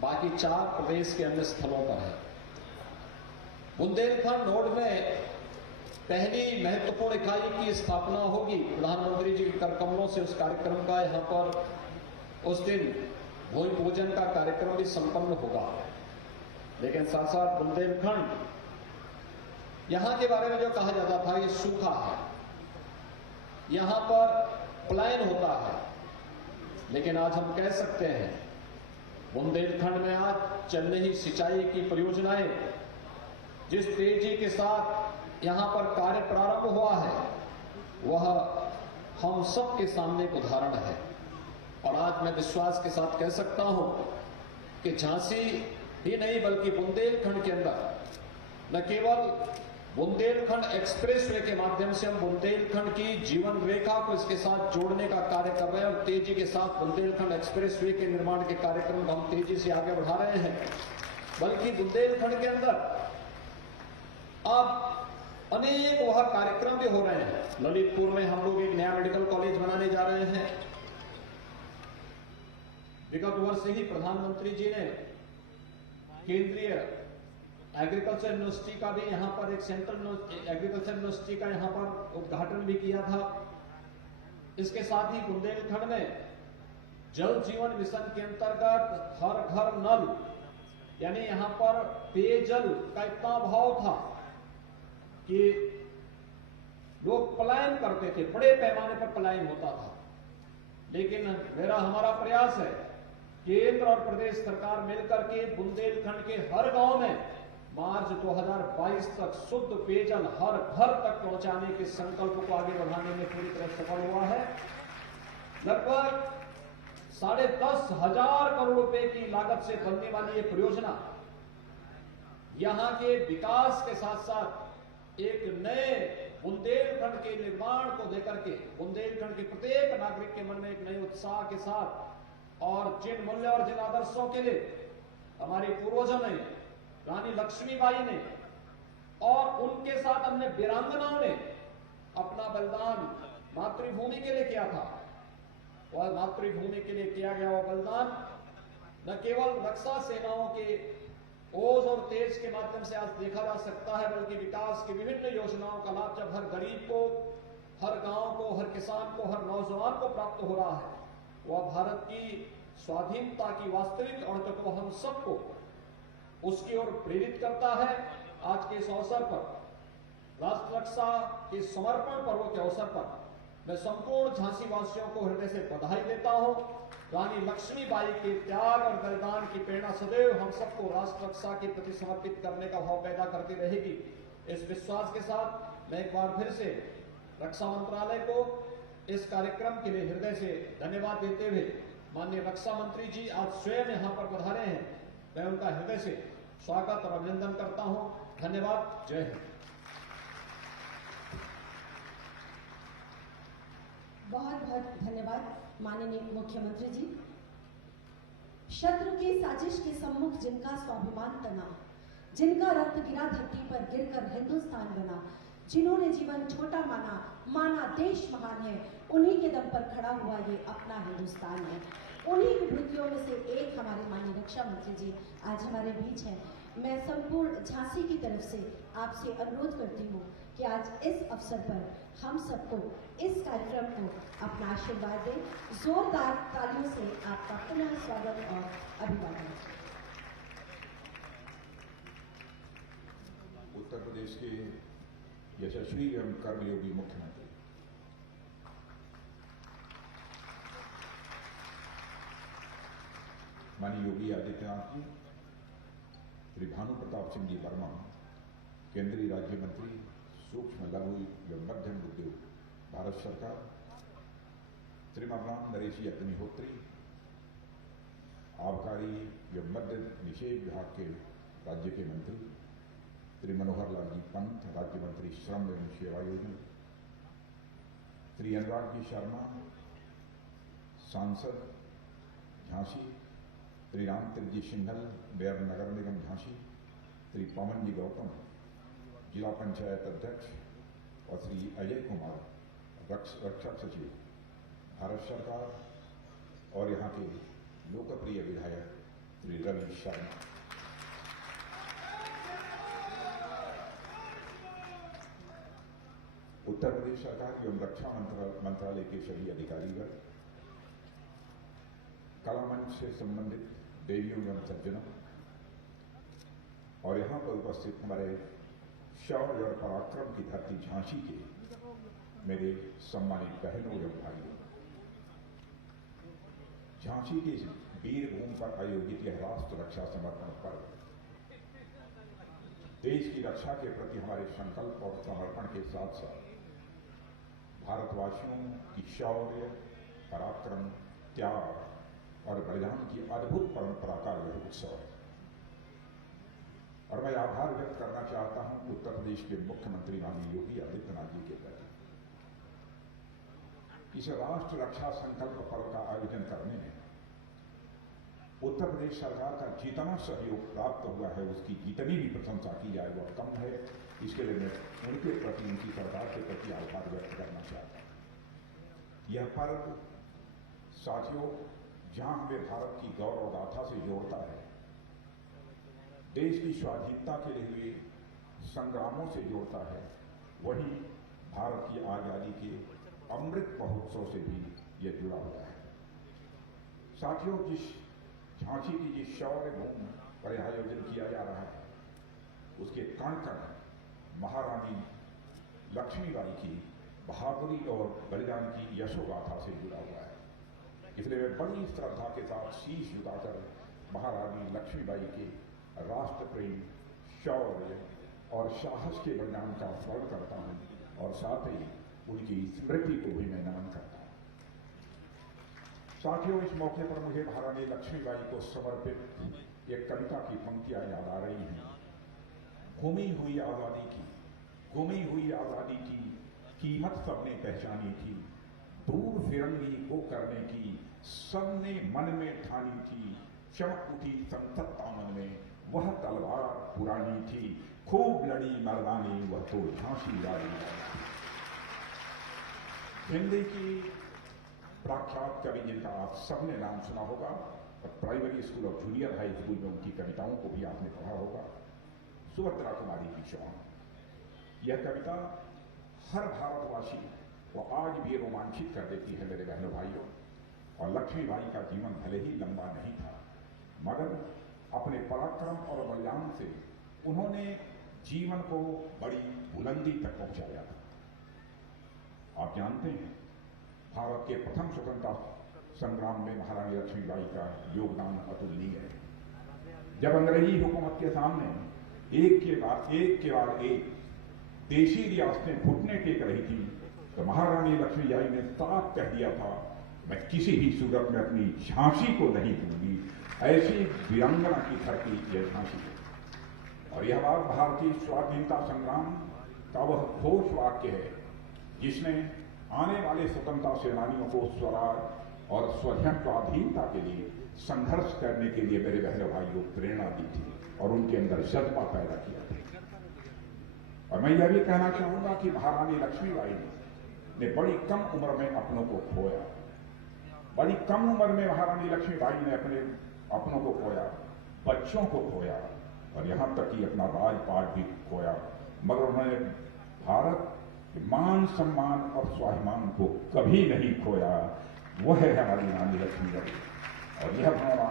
बाकी 4 प्रदेश के अन्य स्थलों पर है। बुंदेलखंड नोड में पहली महत्वपूर्ण इकाई की स्थापना होगी। प्रधानमंत्री जी के कर कमलों से उस कार्यक्रम का यहां पर उस दिन भूमि पूजन का कार्यक्रम भी संपन्न होगा। लेकिन साथ साथ बुंदेलखंड, यहां के बारे में जो कहा जाता था ये सूखा है, यहां पर पलायन होता है, लेकिन आज हम कह सकते हैं बुंदेलखंड में आज चल रही सिंचाई की परियोजनाएं जिस तेजी के साथ यहां पर कार्य प्रारंभ हुआ है वह हम सब के सामने एक उदाहरण है। और आज मैं विश्वास के साथ कह सकता हूं कि झांसी ही नहीं बल्कि बुंदेलखंड के अंदर न केवल बुंदेलखंड एक्सप्रेसवे के माध्यम से हम बुंदेलखंड की जीवन रेखा को इसके साथ जोड़ने का कार्य कर रहे हैं और तेजी के साथ बुंदेलखंड एक्सप्रेसवे के निर्माण के कार्यक्रम को हम तेजी से आगे बढ़ा रहे हैं, बल्कि बुंदेलखंड के अंदर अब अनेक वह कार्यक्रम भी हो रहे हैं। ललितपुर में हम लोग एक नया मेडिकल कॉलेज बनाने जा रहे हैं। विगत वर्ष ही प्रधानमंत्री जी ने केंद्रीय एग्रीकल्चर यूनिवर्सिटी का भी यहां पर एक सेंट्रल एग्रीकल्चर यूनिवर्सिटी का यहां पर उद्घाटन भी किया था। इसके साथ ही बुंदेलखंड में जल जीवन मिशन के अंतर्गत हर घर नल, यानी यहां पर पेयजल का इतना अभाव था कि लोग पलायन करते थे, बड़े पैमाने पर पलायन होता था। लेकिन हमारा प्रयास है केंद्र और प्रदेश सरकार मिलकर के बुंदेलखंड के हर गांव में मार्च 2022 तक शुद्ध पेयजल हर घर तक पहुंचाने के संकल्प को आगे बढ़ाने में पूरी तरह सफल हुआ है। लगभग 10,500 करोड़ रुपए की लागत से बनने वाली ये परियोजना यहां के विकास के साथ साथ एक नए बुंदेलखंड के निर्माण को लेकर के बुंदेलखंड के प्रत्येक नागरिक के मन में एक नए उत्साह के साथ और जिन मूल्य और जिन आदर्शों के लिए हमारे पूर्वजों ने, रानी लक्ष्मीबाई ने और उनके साथ अन्य वीरांगनाओं ने अपना बलिदान मातृभूमि के लिए किया था, और मातृभूमि के लिए किया गया वो बलिदान न केवल रक्षा सेनाओं के ओज और तेज के माध्यम से आज देखा जा सकता है, बल्कि विकास की विभिन्न योजनाओं का लाभ जब हर गरीब को, हर गांव को, हर किसान को, हर नौजवान को प्राप्त हो रहा है, वह भारत की स्वाधीनता की वास्तविक अर्थों को हम सबको उसकी ओर प्रेरित करता है। आज के इस अवसर पर राष्ट्र रक्षा के समर्पण पर्व के अवसर पर मैं संपूर्ण झांसी वासियों को हृदय से बधाई देता हूं। रानी लक्ष्मीबाई के त्याग और बलिदान की प्रेरणा सदैव हम सबको राष्ट्र रक्षा के प्रति समर्पित करने का भाव पैदा करती रहेगी। इस विश्वास के साथ मैं एक बार फिर से रक्षा मंत्रालय को इस कार्यक्रम के लिए हृदय से धन्यवाद देते हुए माननीय रक्षा मंत्री जी आज स्वयं यहाँ पर पधारे हैं, मैं उनका हृदय से स्वागत और अभिनंदन करता हूँ। धन्यवाद। जय हिंद। बहुत बहुत धन्यवाद माननीय मुख्यमंत्री जी। शत्रु की साजिश के सम्मुख जिनका स्वाभिमान तना, जिनका रक्त गिरा धरती पर गिरकर हिंदुस्तान बना, जिन्होंने जीवन छोटा माना देश महान है, उन्हीं के दम पर खड़ा हुआ ये अपना हिंदुस्तान है। उन्हीं विभूतियों में से एक हमारे माननीय रक्षा मंत्री जी आज हमारे बीच हैं। मैं संपूर्ण झांसी की तरफ से आपसे अनुरोध करती हूँ कि आज इस अवसर पर हम सबको इस कार्यक्रम को अपना आशीर्वाद दें। जोरदार तालियों से आपका पुनः स्वागत और अभिवादन। उत्तर प्रदेश के यशस्वी एवं कर्मयोगी मुख्यमंत्री माननीय योगी आदित्यनाथ जी, श्री भानु प्रताप सिंह जी वर्मा, केंद्रीय राज्य मंत्री सूक्ष्म लघु एवं मध्यम उद्योग भारत सरकार, श्रीमान नरेश अग्निहोत्री, आबकारी एवं मद्य निषेध विभाग के राज्य के मंत्री, श्री मनोहर लाल जी पंत, राज्य मंत्री श्रम एवं सेवायोजन, श्री अनुराग जी शर्मा, सांसद झांसी, श्री रामतीर्थ जी सिंघल, मेयर नगर निगम झांसी, श्री पवन जी गौतम, जिला पंचायत अध्यक्ष, और श्री अजय कुमार, रक्षक सचिव भारत सरकार, और यहाँ के लोकप्रिय विधायक श्री रवि शर्मा। उत्तर प्रदेश सरकार एवं रक्षा मंत्रालय के सभी अधिकारीगण, कला मंच से संबंधित देवियों एवं सज्जनों, और यहाँ पर उपस्थित हमारे शौर्य और पराक्रम की धरती झांसी के मेरे सम्मानित बहनों एवं भाइयों, झांसी की इस वीर भूमि पर आयोजित यह राष्ट्र रक्षा समर्पण पर्व देश की रक्षा के प्रति हमारे संकल्प और समर्पण के साथ साथ भारतवासियों की शौर्य, पराक्रम, त्याग और बलिदान की अद्भुत परंपरा का यह उत्सव है। और मैं आभार व्यक्त करना चाहता हूं उत्तर प्रदेश के मुख्यमंत्री माननीय योगी आदित्यनाथ जी के प्रति। इस राष्ट्र रक्षा संकल्प पर्व का आयोजन करने में उत्तर प्रदेश सरकार का जितना सहयोग प्राप्त हुआ है, उसकी जितनी भी प्रशंसा की जाए वह कम है। इसके लिए मैं उनके प्रति, उनकी सरकार के प्रति आभार व्यक्त करना चाहता हूं। यह पर्व साथियों जहां हमें भारत की गौरव गाथा से जोड़ता है, देश की स्वाधीनता के लिए हुए संग्रामों से जोड़ता है, वहीं भारत की आजादी के अमृत महोत्सव से भी यह जुड़ा हुआ है। साथियों, जिस झांसी की जिस शौर्य भूमि पर आयोजन किया जा रहा है, उसके कण कण महारानी लक्ष्मीबाई की बहादुरी और बलिदान की यशोगाथा से जुड़ा हुआ है। इसलिए मैं बड़ी श्रद्धा के साथ शीश झुकाकर महारानी लक्ष्मीबाई के राष्ट्र प्रेम, शौर्य और साहस के बलिदान का स्मरण करता हूँ और साथ ही उनकी स्मृति को भी मैं नमन करता हूँ। साथियों, इस मौके पर मुझे महारानी लक्ष्मीबाई को समर्पित एक कविता की पंक्तियां याद आ रही हैं। गुमी हुई आजादी की कीमत सबने पहचानी थी, दूर फिरंगी को करने की सबने मन में ठानी थी, चमक उठी संसद दामन में वह तलवार पुरानी थी, खूब लड़ी मर्दानी वह तो झांसी रानी। हिंदी की प्रख्यात कवि जिनका आप सबने नाम सुना होगा और प्राइमरी स्कूल और जूनियर हाई स्कूल में उनकी कविताओं को भी आपने पढ़ा होगा, सुभद्रा कुमारी की चौहान। यह कविता हर भारतवासी को आज भी रोमांचित कर देती है मेरे बहनों भाइयों। और लक्ष्मीबाई का जीवन भले ही लंबा नहीं था, मगर अपने पराक्रम और बलिदान से उन्होंने जीवन को बड़ी बुलंदी तक पहुंचाया था। आप जानते हैं, भारत के प्रथम स्वतंत्रता संग्राम में महारानी लक्ष्मीबाई का योगदान अतुलनीय है। जब अंग्रेजी हुकूमत के सामने एक के बाद एक देशी रियासतें घुटने टेक रही थी, तो महारानी लक्ष्मीबाई ने साफ कह दिया था, मैं किसी भी सूरत में अपनी झांसी को नहीं दूंगी। ऐसी वीरांगना की धरती यह झांसी है। और यह बात भारतीय स्वाधीनता संग्राम का वह घोष वाक्य है जिसने आने वाले स्वतंत्रता सेनानियों को स्वराज और स्वाधीनता के लिए संघर्ष करने के लिए मेरे बहनों भाइयों प्रेरणा दी थी और उनके अंदर जज्बा पैदा किया था। और मैं यह भी कहना चाहूंगा कि महारानी लक्ष्मीबाई ने बड़ी कम उम्र में अपनों को खोया। बड़ी कम उम्र में महारानी लक्ष्मीबाई ने अपने अपनों को खोया, बच्चों को खोया और यहां तक कि अपना राजपाट भी खोया, मगर उन्होंने भारत के मान सम्मान और स्वाभिमान को कभी नहीं खोया। वह है हमारी रानी लक्ष्मीबाई और यह भावना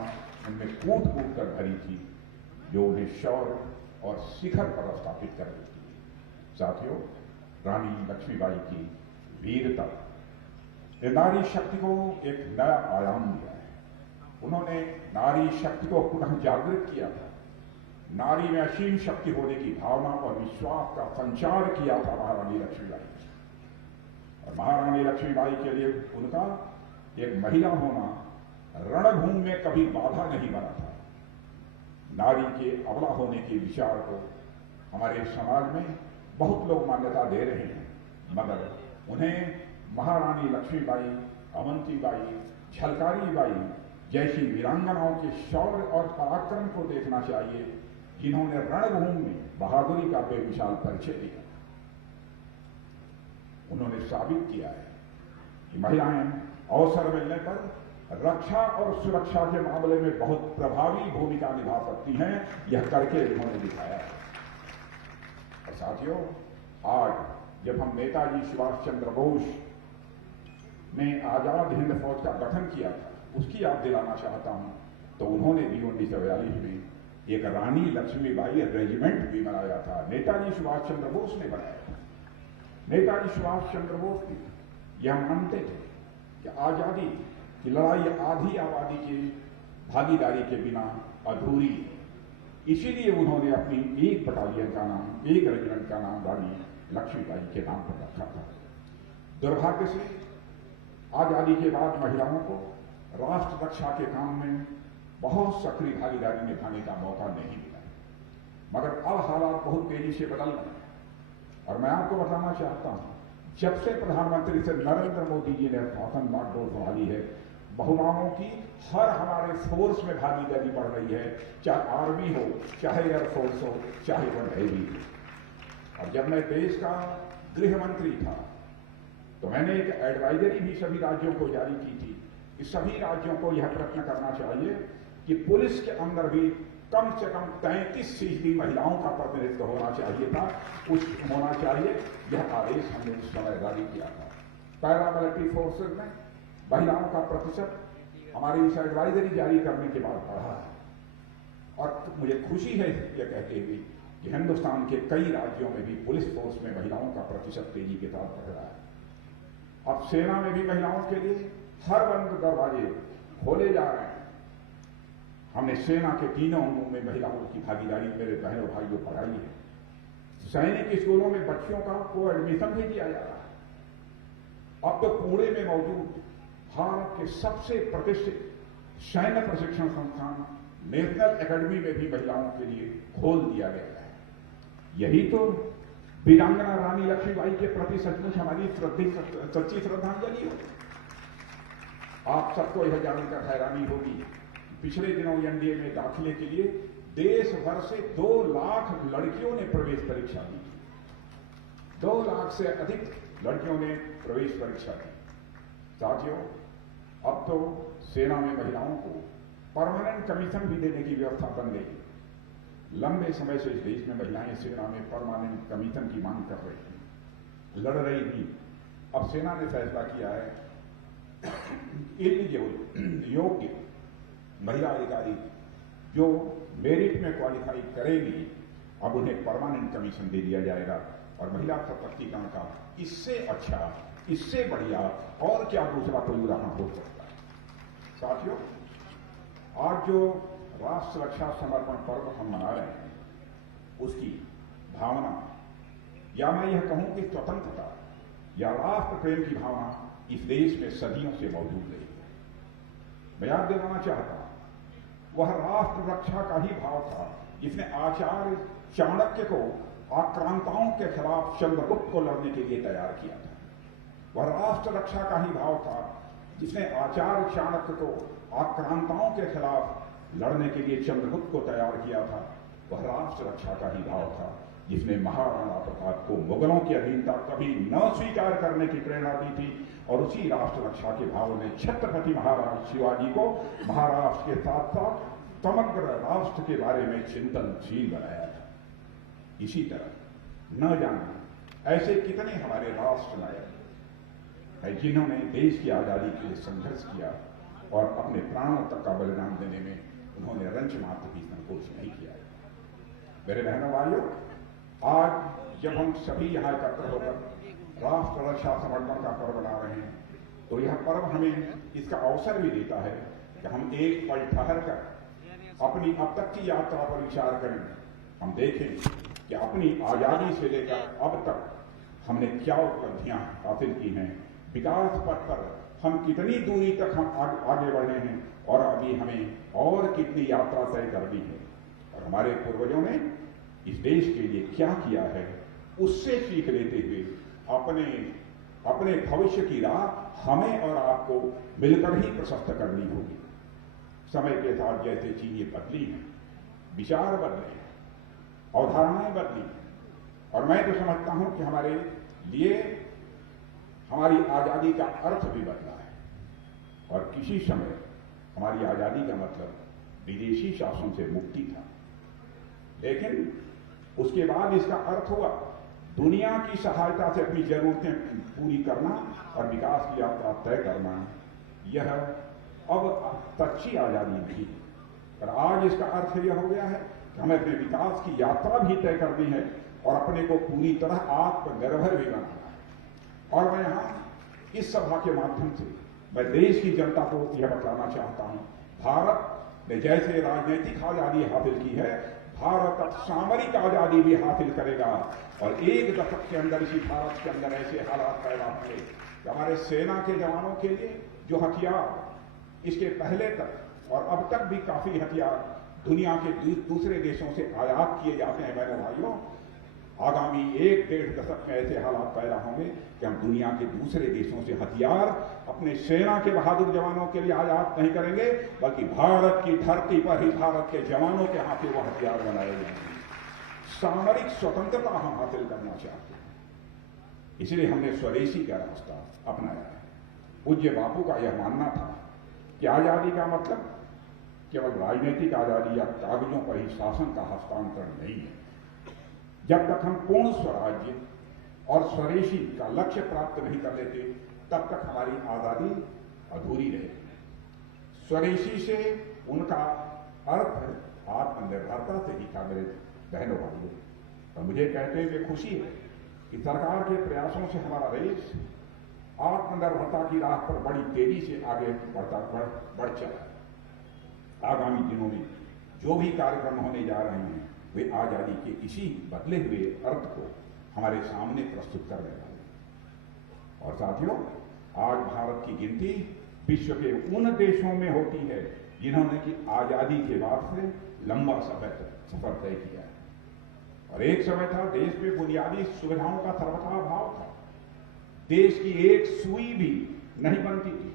उनमें कूद कूद कर भरी थी जो उन्हें शौर्य और शिखर पर स्थापित कर देती है। साथियों, रानी लक्ष्मीबाई की वीरता ने नारी शक्ति को एक नया आयाम दिया है। उन्होंने नारी शक्ति को पुनः जागृत किया था। नारी में असीम शक्ति होने की भावना और विश्वास का संचार किया था महारानी लक्ष्मीबाई। और महारानी लक्ष्मीबाई के लिए उनका एक महिला होना रणभूमि में कभी बाधा नहीं बना था। नारी के अबला होने के विचार को हमारे समाज में बहुत लोग मान्यता दे रहे हैं, मगर उन्हें महारानी लक्ष्मीबाई, अवंतीबाई, झलकारी बाई जैसी वीरांगनाओं के शौर्य और पराक्रम को देखना चाहिए, जिन्होंने रणभूमि में बहादुरी का बेमिसाल परिचय दिया। उन्होंने साबित किया है कि महिलाएं अवसर मिलने पर रक्षा और सुरक्षा के मामले में बहुत प्रभावी भूमिका निभा सकती हैं। यह करके उन्होंने दिखाया है। और साथियों, आज जब हम नेताजी सुभाष चंद्र बोस ने आजाद हिंद फौज का गठन किया था, उसकी याद दिलाना चाहता हूं, तो उन्होंने भी 1942 में एक रानी लक्ष्मीबाई रेजिमेंट भी बनाया था। नेताजी सुभाष चंद्र बोस ने बनाया था। नेताजी सुभाष चंद्र बोस भी यह मानते थे कि आजादी की लड़ाई आधी आबादी की भागीदारी के बिना अधूरी है। इसीलिए उन्होंने अपनी एक बटालियन का नाम, एक रेजिमेंट का नाम रानी लक्ष्मीबाई के नाम पर रखा था। दुर्भाग्य से आजादी के बाद महिलाओं को राष्ट्र रक्षा के काम में बहुत सक्रिय भागीदारी निभाने का मौका नहीं मिला, मगर अब हालात बहुत तेजी से बदल रहे हैं। और मैं आपको बताना चाहता हूं, जब से प्रधानमंत्री से नरेंद्र मोदी जी ने शासन बागडोर संभाली है, महिलाओं की हर हमारे फोर्स में भागीदारी बढ़ रही है, चाहे आर्मी हो, चाहे एयरफोर्स हो, चाहे वह नेवी हो। और जब मैं देश का गृह मंत्री था, तो मैंने एक एडवाइजरी भी सभी राज्यों को जारी की थी कि सभी राज्यों को यह प्रयत्न करना चाहिए कि पुलिस के अंदर भी कम से कम 33% महिलाओं का प्रतिनिधित्व होना चाहिए था, होना चाहिए। यह आदेश हमने उस समय जारी किया था। पैरामिलिट्री फोर्सेज में महिलाओं का प्रतिशत हमारी इस एडवाइजरी जारी करने के बाद बढ़ा है। और मुझे खुशी है यह कहते हुए कि हिंदुस्तान के कई राज्यों में भी पुलिस फोर्स में महिलाओं का प्रतिशत तेजी के साथ बढ़ रहा है। अब सेना में भी महिलाओं के लिए हर बंद दरवाजे खोले जा रहे हैं। हमने सेना के तीनों अंगों में महिलाओं की भागीदारी मेरे बहनों भाइयों बढ़ाई है। सैनिक स्कूलों में बच्चियों का को एडमिशन भी दिया जा रहा है। अब तो पुणे में मौजूद भारत के सबसे प्रतिष्ठित सैन्य प्रशिक्षण संस्थान नेशनल एकेडमी में भी महिलाओं के लिए खोल दिया गया है। यही तो वीरांगना रानी लक्ष्मीबाई के प्रति सचमुच हमारी सच्ची श्रद्धांजलि हो। आप सबको यह जानकर हैरानी होगी, पिछले दिनों एनडीए में दाखिले के लिए देश भर से 2 लाख लड़कियों ने प्रवेश परीक्षा दी। 2 लाख से अधिक लड़कियों ने प्रवेश परीक्षा दी। साथियों, अब तो सेना में महिलाओं को परमानेंट कमीशन भी देने की व्यवस्था बन गई। लंबे समय से इस देश में महिलाएं सेना में परमानेंट कमीशन की मांग कर रही थी, लड़ रही थी। अब सेना ने फैसला किया है योग्य महिला अधिकारी जो मेरिट में क्वालिफाई करेगी, अब उन्हें परमानेंट कमीशन दे दिया जाएगा। और महिला सशक्तिकरण का इससे अच्छा, इससे बढ़िया और क्या दूसरा कोई उदाहरण हो सकता है। साथियों, आज जो राष्ट्र रक्षा समर्पण पर्व हम मना रहे हैं, उसकी भावना, या मैं यह कहूं कि स्वतंत्रता या राष्ट्र प्रेम की भावना इस देश में सदियों से मौजूद रही है। मैं याद दिलाना चाहता हूं, वह राष्ट्र रक्षा का ही भाव था जिसने आचार्य चाणक्य को आक्रांताओं के खिलाफ चंद्रगुप्त को लड़ने के लिए तैयार किया था। वह राष्ट्र रक्षा का ही भाव था जिसने आचार्य चाणक्य को आक्रांताओं के खिलाफ लड़ने के लिए चंद्रगुप्त को तैयार किया था। वह राष्ट्र रक्षा का ही भाव था जिसने महाराणा प्रताप को मुगलों की अधीनता कभी न स्वीकार करने की प्रेरणा दी थी। और उसी राष्ट्र रक्षा के भाव ने छत्रपति महाराज शिवाजी को महाराष्ट्र के साथ साथ समग्र राष्ट्र के बारे में चिंतनशील बनाया था। इसी तरह न जाने ऐसे कितने हमारे राष्ट्र नायक है जिन्होंने देश की आजादी के लिए संघर्ष किया और अपने प्राणों तक का बलिदान देने में उन्होंने रंच मात्र भी संकोच नहीं किया। मेरे बहनों भाइयों, आज जब हम सभी यहाँ एकत्र होकर राष्ट्र रक्षा समर्पण का पर्व मना रहे हैं, तो यह पर्व हमें इसका अवसर भी देता है कि हम एक पल ठहर कर अपनी अब तक की यात्रा पर विचार करें। हम देखें कि अपनी आजादी से लेकर अब तक हमने क्या उपलब्धियां हासिल की हैं, विकास पथ पर हम कितनी दूरी तक हम आगे बढ़े हैं और अभी हमें और कितनी यात्रा तय करनी है। और हमारे पूर्वजों ने इस देश के लिए क्या किया है, उससे सीख लेते हुए अपने भविष्य की राह हमें और आपको मिलकर ही प्रशस्त करनी होगी। समय के साथ जैसे चीजें बदली हैं, विचार बदले हैं, अवधारणाएं बदली हैं, और मैं तो समझता हूं कि हमारे लिए हमारी आजादी का अर्थ भी बदला है। और किसी समय हमारी आजादी का मतलब विदेशी शासन से मुक्ति था, लेकिन उसके बाद इसका अर्थ हुआ दुनिया की सहायता से अपनी जरूरतें पूरी करना और विकास की यात्रा तय करना। यह अब सच्ची आजादी नहीं है, पर आज इसका अर्थ यह हो गया है कि हमें अपने विकास की यात्रा भी तय करनी है और अपने को पूरी तरह आत्मनिर्भर भी बनाना है। और मैं यहाँ इस सभा के माध्यम से मैं देश की जनता को यह बताना चाहता हूँ, भारत ने जैसे राजनीतिक आजादी हासिल की है, भारत अब सामरिक आजादी भी हासिल करेगा। और 1 दशक के अंदर इसी भारत के अंदर ऐसे हालात पैदा होंगे कि हमारे सेना के जवानों के लिए जो हथियार इसके पहले तक और अब तक भी काफी हथियार दुनिया के दूसरे देशों से आयात किए जाते हैं, मेरे भाइयों, आगामी 1-1.5 दशक में ऐसे हालात पैदा होंगे कि हम दुनिया के दूसरे देशों से हथियार अपने सेना के बहादुर जवानों के लिए आयात नहीं करेंगे, बल्कि भारत की धरती पर ही भारत के जवानों के हाथ वो हथियार बनाए जाएंगे। सामरिक स्वतंत्रता हम हासिल करना चाहते हैं, इसलिए हमने स्वदेशी का रास्ता अपनाया है। पूज्य बापू का यह मानना था कि आजादी का मतलब केवल राजनीतिक आजादी या कागजों पर ही शासन का हस्तांतरण नहीं है। जब तक हम पूर्ण स्वराज्य और स्वदेशी का लक्ष्य प्राप्त नहीं कर लेते, तब तक हमारी आजादी अधूरी रहेगी। स्वदेशी से उनका अर्थ आत्मनिर्भरता से ही था, मेरे बहनों भाइयों। और मुझे कहते हुए खुशी है कि सरकार के प्रयासों से हमारा देश आत्मनिर्भरता की राह पर बड़ी तेजी से आगे बढ़ चला। आगामी दिनों में जो भी कार्यक्रम होने जा रहे हैं वे आजादी के इसी बदले हुए अर्थ को हमारे सामने प्रस्तुत करने वाले हैं। और साथियों, आज भारत की गिनती विश्व के उन देशों में होती है जिन्होंने कि आजादी के बाद से लंबा सफर तय किया है। और एक समय था देश में बुनियादी सुविधाओं का सर्वथा अभाव था, देश की एक सुई भी नहीं बनती थी।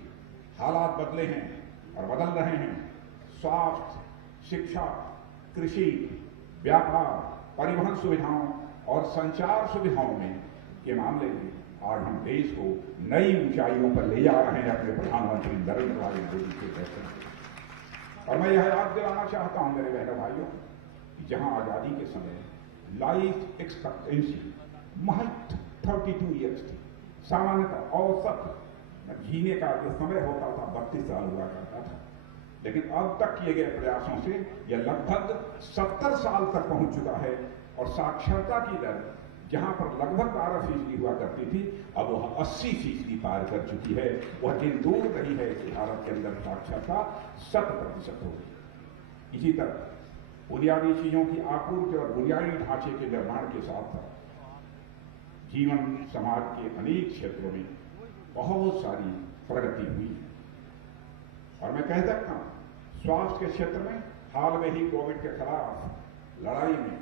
हालात बदले हैं और बदल रहे हैं। स्वास्थ्य, शिक्षा, कृषि, व्यापार, परिवहन सुविधाओं और संचार सुविधाओं में के मामले में आज हम देश को नई ऊंचाइयों पर ले जा रहे हैं अपने प्रधानमंत्री नरेंद्र भाई मोदी के नेतृत्व में। और मैं यह याद दिलाना चाहता हूं मेरे बहनों भाइयों कि जहां आजादी के समय लाइफ एक्सपेक्टेंसी महज 32 ईयर्स थी, सामान्यतः औसत जीने का जो समय होता था 32 साल हुआ करता था, लेकिन अब तक किए गए प्रयासों से यह लगभग 70 साल तक पहुंच चुका है। और साक्षरता की दर जहां पर लगभग 12% हुआ करती थी, अब वह 80% पार कर चुकी है। वह दिन दूर नहीं है कि भारत के अंदर साक्षरता 100% होगी। इसी तरह बुनियादी चीजों की आपूर्ति और बुनियादी ढांचे के निर्माण के साथ साथ जीवन समाज के अनेक क्षेत्रों में बहुत सारी प्रगति हुई है। और मैं कह सकता हूं स्वास्थ्य के क्षेत्र में हाल में ही कोविड के खिलाफ लड़ाई में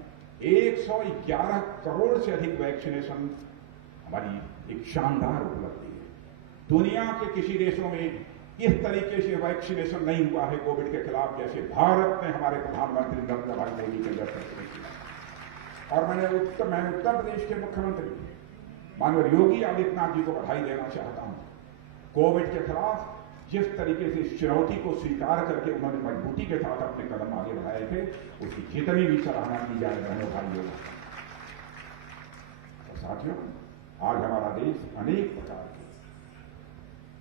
111 करोड़ से अधिक वैक्सीनेशन हमारी एक शानदार उपलब्धि है। दुनिया के किसी देशों में इस तरीके से वैक्सीनेशन नहीं हुआ है कोविड के खिलाफ जैसे भारत में हमारे प्रधानमंत्री नरेंद्र भाई मोदी के नेतृत्व में किया। और मैं उत्तर प्रदेश के मुख्यमंत्री माननीय योगी आदित्यनाथ जी को बधाई देना चाहता हूं। कोविड के खिलाफ जिस तरीके से इस चुनौती को स्वीकार करके उन्होंने मजबूती के साथ अपने कदम आगे बढ़ाए थे, उसकी जितनी भी सराहना की जाए बहनों भाइयों। और साथियों, आज हमारा देश अनेक प्रकार के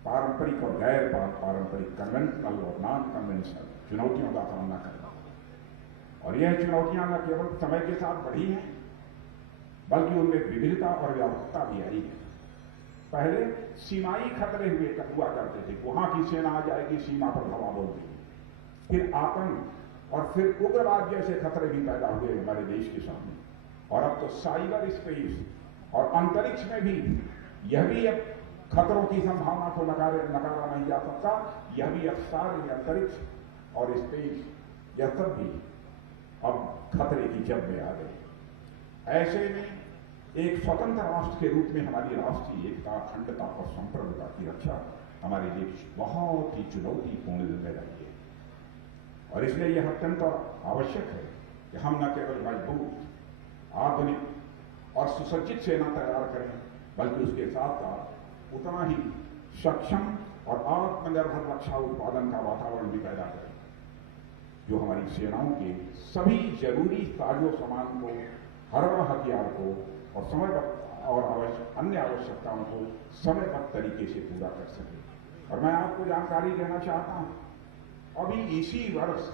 पारंपरिक और गैर पारंपरिक, कन्वेंशनल और नॉन कन्वेंशनल चुनौतियों का सामना कर रहा है। और यह चुनौतियां न केवल समय के साथ बढ़ी हैं, बल्कि उनमें विविधता और व्यापकता भी आई है। पहले सीमाई खतरे हुआ करते थे, वहां की सेना आ जाएगी, सीमा पर हवा बोल देगी। फिर आतंक और फिर उग्रवाद जैसे खतरे भी पैदा हुए हमारे देश के सामने। और अब तो साइबर स्पेस और अंतरिक्ष में भी यह भी अब खतरों की संभावना को नकारा नहीं जा सकता। यह भी अब सारे अंतरिक्ष और स्पेस यह सब भी अब खतरे की जद में आ गए। ऐसे में एक स्वतंत्र राष्ट्र के रूप में हमारी राष्ट्रीय एकता, अखंडता और संप्रभुता की रक्षा हमारे लिए बहुत ही चुनौतीपूर्ण जिम्मेदारी है। और इसलिए यह अत्यंत आवश्यक है कि हम न केवल मजबूत, आधुनिक और सुसज्जित सेना तैयार करें, बल्कि उसके साथ साथ उतना ही सक्षम और आत्मनिर्भर रक्षा उत्पादन का वातावरण भी पैदा करें, जो हमारी सेनाओं के सभी जरूरी साजो सामान को, हर हथियार को और समयबद्ध और अन्य आवश्यकताओं को समयबद्ध तरीके से पूरा कर सके। और मैं आपको जानकारी देना चाहता हूं, अभी इसी वर्ष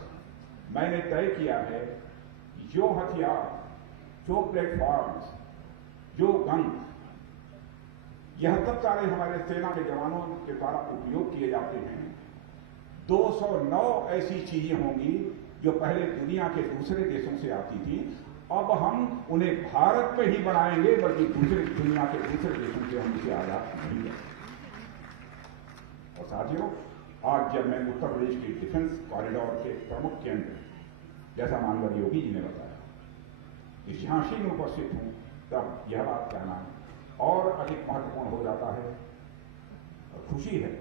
मैंने तय किया है जो हथियार, जो प्लेटफॉर्म्स, जो गन, यह सब सारे हमारे सेना के जवानों के द्वारा उपयोग किए जाते हैं। 209 ऐसी चीजें होंगी जो पहले दुनिया के दूसरे देशों से आती थी, अब हम उन्हें भारत में ही बनाएंगे, बल्कि दुनिया के दूसरे देशों से हम इसे आयात नहीं करेंगे। और साथियों, आज जब मैं उत्तर प्रदेश के डिफेंस कॉरिडोर के प्रमुख केंद्र, जैसा माननीय योगी जी ने बताया, इस झांसी में उपस्थित हूं, तब यह बात कहना और अधिक महत्वपूर्ण हो जाता है। और खुशी है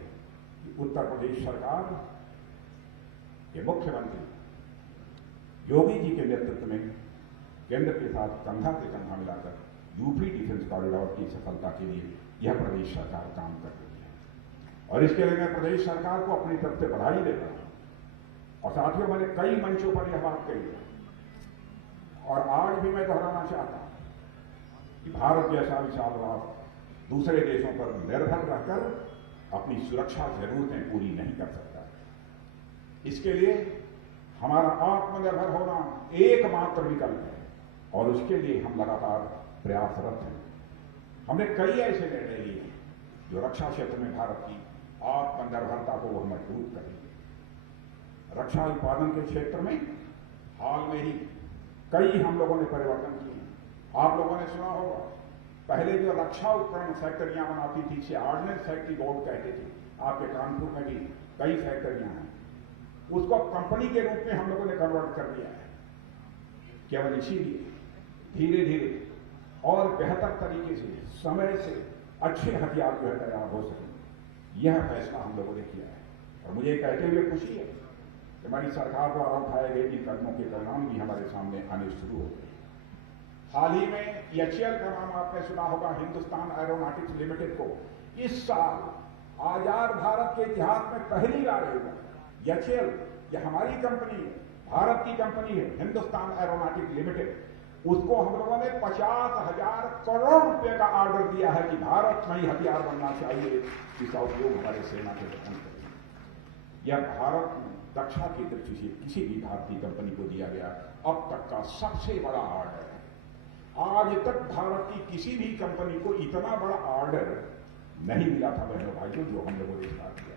कि उत्तर प्रदेश सरकार के मुख्यमंत्री योगी जी के नेतृत्व में केंद्र के साथ कंधा से कंधा मिलाकर यूपी डिफेंस कॉरिडोर की सफलता के लिए यह प्रदेश सरकार काम कर रही है। और इसके लिए मैं प्रदेश सरकार को अपनी तरफ से बधाई देता हूं। और साथियों, मैंने कई मंचों पर यह बात कही है और आज भी मैं दोहराना चाहता हूं कि भारत जैसा विशाल राष्ट्र दूसरे देशों पर निर्भर रहकर अपनी सुरक्षा जरूरतें पूरी नहीं कर सकता। इसके लिए हमारा आत्मनिर्भर होना एकमात्र विकल्प है और उसके लिए हम लगातार प्रयासरत हैं। हमने कई ऐसे निर्णय लिए जो रक्षा क्षेत्र में भारत की आत्मनिर्भरता को वह मजबूत करेंगे। रक्षा उत्पादन के क्षेत्र में हाल में ही कई हम लोगों ने परिवर्तन किए। आप लोगों ने सुना होगा, पहले जो रक्षा उपकरण फैक्ट्रियां बनाती थी, इसे ऑर्डिनेंस फैक्ट्री बोर्ड कहते थे। आपके कानपुर में भी कई फैक्ट्रियां हैं। उसको कंपनी के रूप में हम लोगों ने कन्वर्ट कर दिया है। केवल इसीलिए धीरे धीरे और बेहतर तरीके से, समय से अच्छे हथियार जो है तैयार हो सके, यह फैसला हम लोगों ने किया है। और मुझे कहते हुए खुशी है कि हमारी सरकार द्वारा उठाए गए इन कदमों के परिणाम भी हमारे सामने आने शुरू हो गए। हाल ही में एचएएल का नाम आपने सुना होगा, हिंदुस्तान एरोनॉटिक्स लिमिटेड को इस साल आजाद भारत के इतिहास में पहली बार होगा। एचएएल यह हमारी कंपनी है, भारत की कंपनी है, हिंदुस्तान एरोनॉटिक्स लिमिटेड। उसको हम लोगों ने 50,000 करोड़ रुपए का ऑर्डर दिया है कि भारत में ही हथियार बनना चाहिए, जिसका उपयोग हमारे सेना के बचन करें। यह भारत में रक्षा की दृष्टि से किसी भी भारतीय कंपनी को दिया गया अब तक का सबसे बड़ा ऑर्डर है। आज तक भारत की किसी भी कंपनी को इतना बड़ा ऑर्डर नहीं मिला था बहनों भाइयों, जो हम लोगों ने स्टार्ट किया।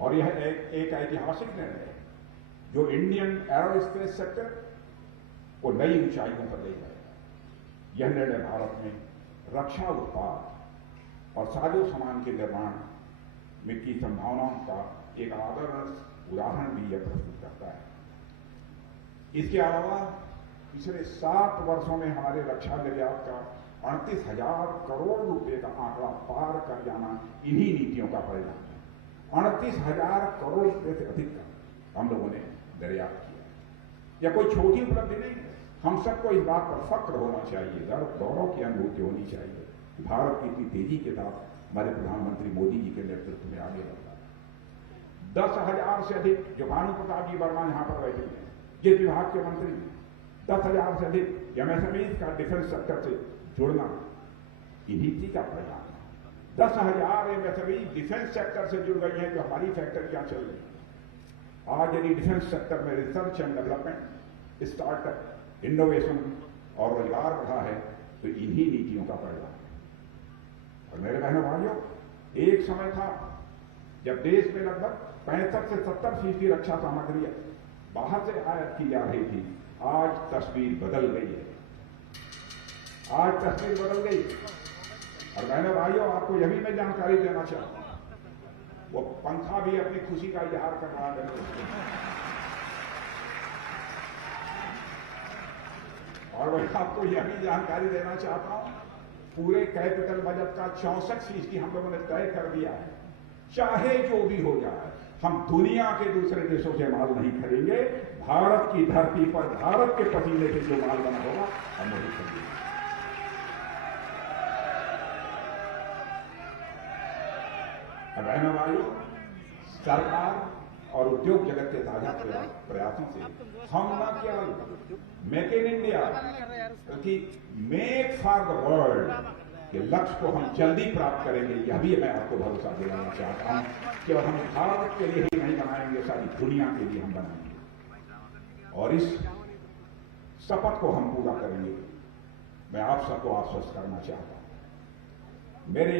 और यह एक ऐतिहासिक निर्णय है जो इंडियन एरोस्पेस सेक्टर को नई ऊंचाइयों पर ले जाएगा। यह निर्णय भारत में रक्षा उत्पाद और साजो सामान के निर्माण में की संभावनाओं का एक आदर्श उदाहरण भी यह प्रस्तुत करता है। इसके अलावा पिछले 7 वर्षों में हमारे रक्षा निर्यात का 38,000 करोड़ रुपए का आंकड़ा पार कर जाना इन्हीं नीतियों का परिणाम है। 38,000 करोड़ रुपए से अधिक का हम लोगों ने निर्यात किया। यह कोई छोटी उपलब्धि नहीं है। हम सबको इस बात पर फक्र होना चाहिए, गौरव की अनुभूति होनी चाहिए। भारत की इतनी तेजी के साथ हमारे प्रधानमंत्री मोदी जी के नेतृत्व में आगे बढ़ता है। 10,000 से अधिक, जो भानु प्रताप जी वर्मा यहां पर बैठे हैं, जिस विभाग के मंत्री, 10,000 से अधिक एमएसएमई का डिफेंस सेक्टर से जुड़ना इन्हीं का परिणाम है। 10,000 एमएसएमई डिफेंस सेक्टर से जुड़ गई हैं, जो हमारी फैक्ट्रियां चल रही हैं। आज यदि डिफेंस सेक्टर में research and development, startup, innovation और रोजगार बढ़ा है तो इन्हीं नीतियों का परिणाम है। और मेरे बहनों भाइयों, एक समय था जब देश में लगभग 65 से 70% रक्षा सामग्री बाहर से आयात की जा रही थी। आज तस्वीर बदल गई है। आज तस्वीर बदल गई। और बहनों भाइयों, आपको यह भी मैं जानकारी देना चाहता हूं, वो पंखा भी अपनी खुशी का इजहार कर रहा है। और मैं आपको यह भी जानकारी देना चाहता हूं, पूरे कैपिटल बजट का 64% हम लोगों ने तय कर दिया है। चाहे जो भी हो जाए, हम दुनिया के दूसरे देशों से माल नहीं खरीदेंगे। भारत की धरती पर भारत के पसीने से जो माल बना होगा हम वही खरीदेंगे। बहनों भाइयों, सरकार और उद्योग जगत के साझा प्रयासों से हम न केवल मेक इन इंडिया बल्कि मेक फॉर द वर्ल्ड के लक्ष्य को हम जल्दी प्राप्त करेंगे, यह भी मैं आपको भरोसा दिलाना चाहता हूं। केवल हम भारत के लिए ही नहीं बनाएंगे, सारी दुनिया के लिए हम बनाएंगे। और इस शपथ को हम पूरा करेंगे, मैं आप सबको आश्वस्त करना चाहता हूं। मेरे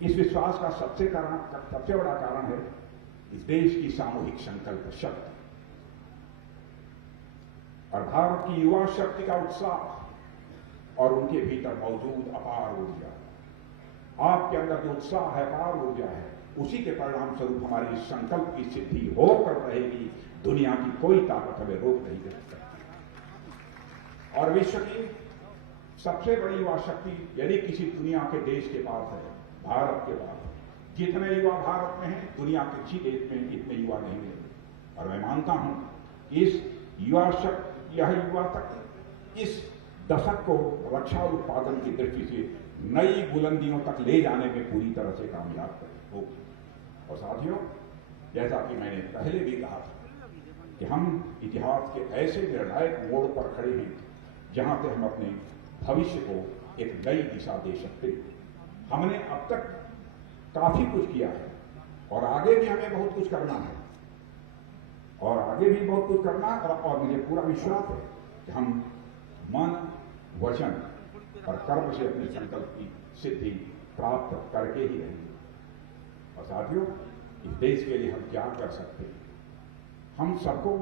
इस विश्वास का सबसे बड़ा कारण है इस देश की सामूहिक संकल्प शक्ति और भारत की युवा शक्ति का उत्साह और उनके भीतर मौजूद अपार ऊर्जा। आपके अंदर जो उत्साह है, अपार ऊर्जा है, उसी के परिणाम स्वरूप हमारी इस संकल्प की सिद्धि होकर रहेगी। दुनिया की कोई ताकत हमें रोक नहीं दे सकती। और विश्व की सबसे बड़ी युवा शक्ति यदि किसी दुनिया के देश के पास है, भारत के पास है। जितने युवा भारत में हैं, दुनिया के किसी देश में इतने युवा नहीं मिलेंगे। और मैं मानता हूं इस युवा शक्ति, यह युवा शक्ति इस दशक को रक्षा उत्पादन की दृष्टि से नई बुलंदियों तक ले जाने में पूरी तरह से कामयाब होगी। और साथियों, जैसा कि मैंने पहले भी कहा था कि हम इतिहास के ऐसे निर्णायक मोड़ पर खड़े हैं जहां से हम अपने भविष्य को एक नई दिशा दे सकते हैं। हमने अब तक काफी कुछ किया है और आगे भी हमें बहुत कुछ करना है, और आगे भी बहुत कुछ करना है। और मुझे पूरा विश्वास है कि हम मन, वचन और कर्म से अपने संकल्प की सिद्धि प्राप्त करके ही रहेंगे। और साथियों, इस देश के लिए हम क्या कर सकते हैं, हम सबको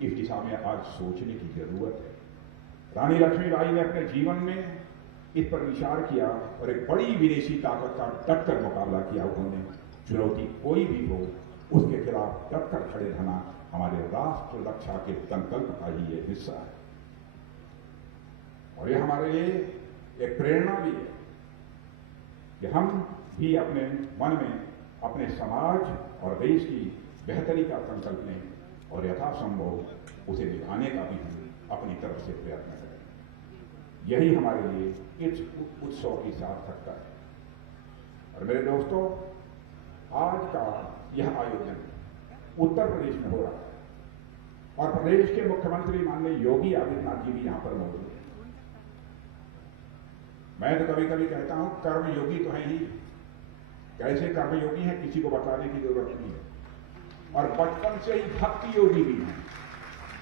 इस दिशा में आज सोचने की जरूरत है। रानी लक्ष्मीबाई ने अपने जीवन में इस पर विचार किया और एक बड़ी विदेशी ताकत का डटकर मुकाबला किया। उन्होंने चुनौती कोई भी हो उसके खिलाफ डटकर खड़े रहना हमारे राष्ट्र रक्षा के संकल्प का ही ये हिस्सा है। और ये हमारे लिए एक प्रेरणा भी है कि हम भी अपने मन में अपने समाज और देश की बेहतरी का संकल्प लें और यथासंभव उसे निभाने का भी हम अपनी तरफ से प्रयत्न करें। यही हमारे लिए इस उत्सव की सार्थकता है। और मेरे दोस्तों, आज का यह आयोजन उत्तर प्रदेश में हो रहा है और प्रदेश के मुख्यमंत्री माननीय योगी आदित्यनाथ जी भी यहां पर मौजूद हैं। मैं तो कभी कभी कहता हूं कर्मयोगी तो है ही, कैसे कर्मयोगी हैं किसी को बताने की जरूरत नहीं है। और बचपन से ही भक्ति योगी भी हैं।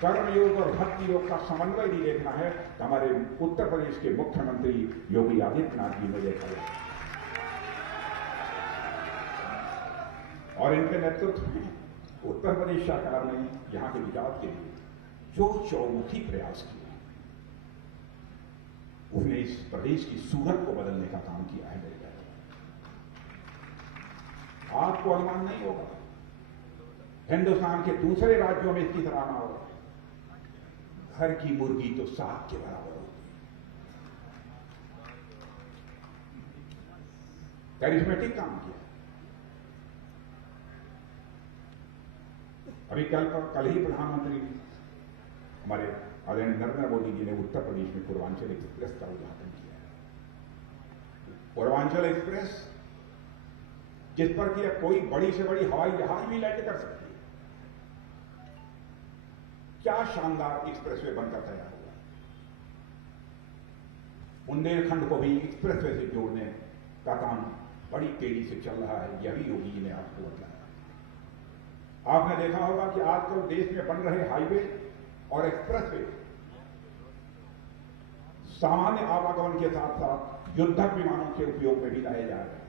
कर्मयोग और भक्ति योग का समन्वय भी देखना है तो हमारे उत्तर प्रदेश के मुख्यमंत्री योगी आदित्यनाथ जी ने देखा है। और इनके नेतृत्व में उत्तर प्रदेश सरकार ने यहां के विकास के लिए जो चौमुखी प्रयास किए, उसने इस प्रदेश की सूरत को बदलने का काम किया है। मेरे भाई, आपको अनुमान नहीं होगा, हिंदुस्तान के दूसरे राज्यों में इसकी सराहना होगा। घर की मुर्गी तो साग के बराबर होती है। कैरिस्मेटिक काम किया। अभी कल ही प्रधानमंत्री हमारे आदरणीय नरेंद्र मोदी जी ने उत्तर प्रदेश में पूर्वांचल एक्सप्रेस का उद्घाटन किया है। पूर्वांचल एक्सप्रेस जिस पर कि कोई बड़ी से बड़ी हवाई जहाज भी लैंड कर सकती है। क्या शानदार एक्सप्रेसवे बनकर तैयार हुआ। बुंदेलखंड को भी एक्सप्रेसवे से जोड़ने का काम बड़ी तेजी से चल रहा है। यही योगी जी ने आपको बताया। आपने देखा होगा कि आजकल देश में बन रहे हाईवे और एक्सप्रेसवे सामान्य आवागमन के साथ साथ युद्धक विमानों के उपयोग में भी लाए जा रहे हैं।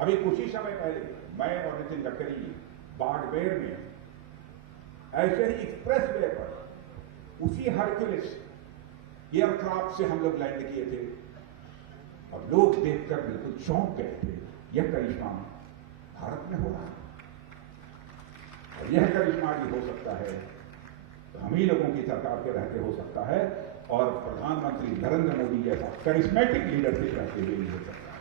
अभी कुछ ही समय पहले मैं और नितिन गडकरी बाड़मेर में ऐसे ही एक्सप्रेसवे पर उसी हरक्यूलिस एयरक्राफ्ट से हम लोग लैंड किए थे और लोग देखकर बिल्कुल चौंक गए थे। यह करिश्मा भारत में हो रहा है और यह करिश्मा भी हो सकता है तो हम ही लोगों की सरकार के रहते हो सकता है और प्रधानमंत्री नरेंद्र मोदी जैसा करिश्मेटिक लीडरशिप रहते हुए भी हो सकता है।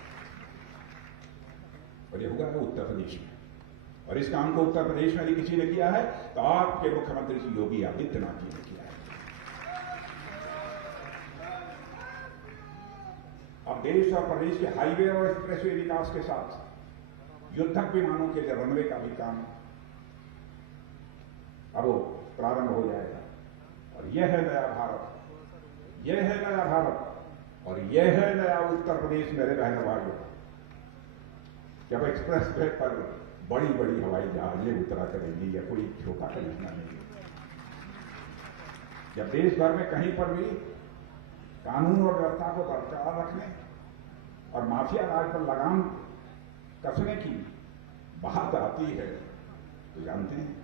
और यह हुआ है उत्तर प्रदेश में। और इस काम को उत्तर प्रदेश में भी किसी ने किया है तो आपके मुख्यमंत्री श्री योगी आदित्यनाथ जी ने किया है। अब देश और प्रदेश के हाईवे और एक्सप्रेसवे विकास के साथ युद्धक विमानों के लिए रनवे का भी काम अब वो प्रारंभ हो जाएगा। और यह है नया भारत, यह है नया भारत और यह है नया उत्तर प्रदेश। मेरे बहन भाइयों, जब एक्सप्रेसवे पर बड़ी बड़ी हवाई जहाजें उतरा करेंगी या कोई छोटा करिश्मा नहीं है। जब देश भर में कहीं पर भी कानून और व्यवस्था को बरकरार रखने और माफिया राज पर लगाम कसने की बात आती है तो जानते हैं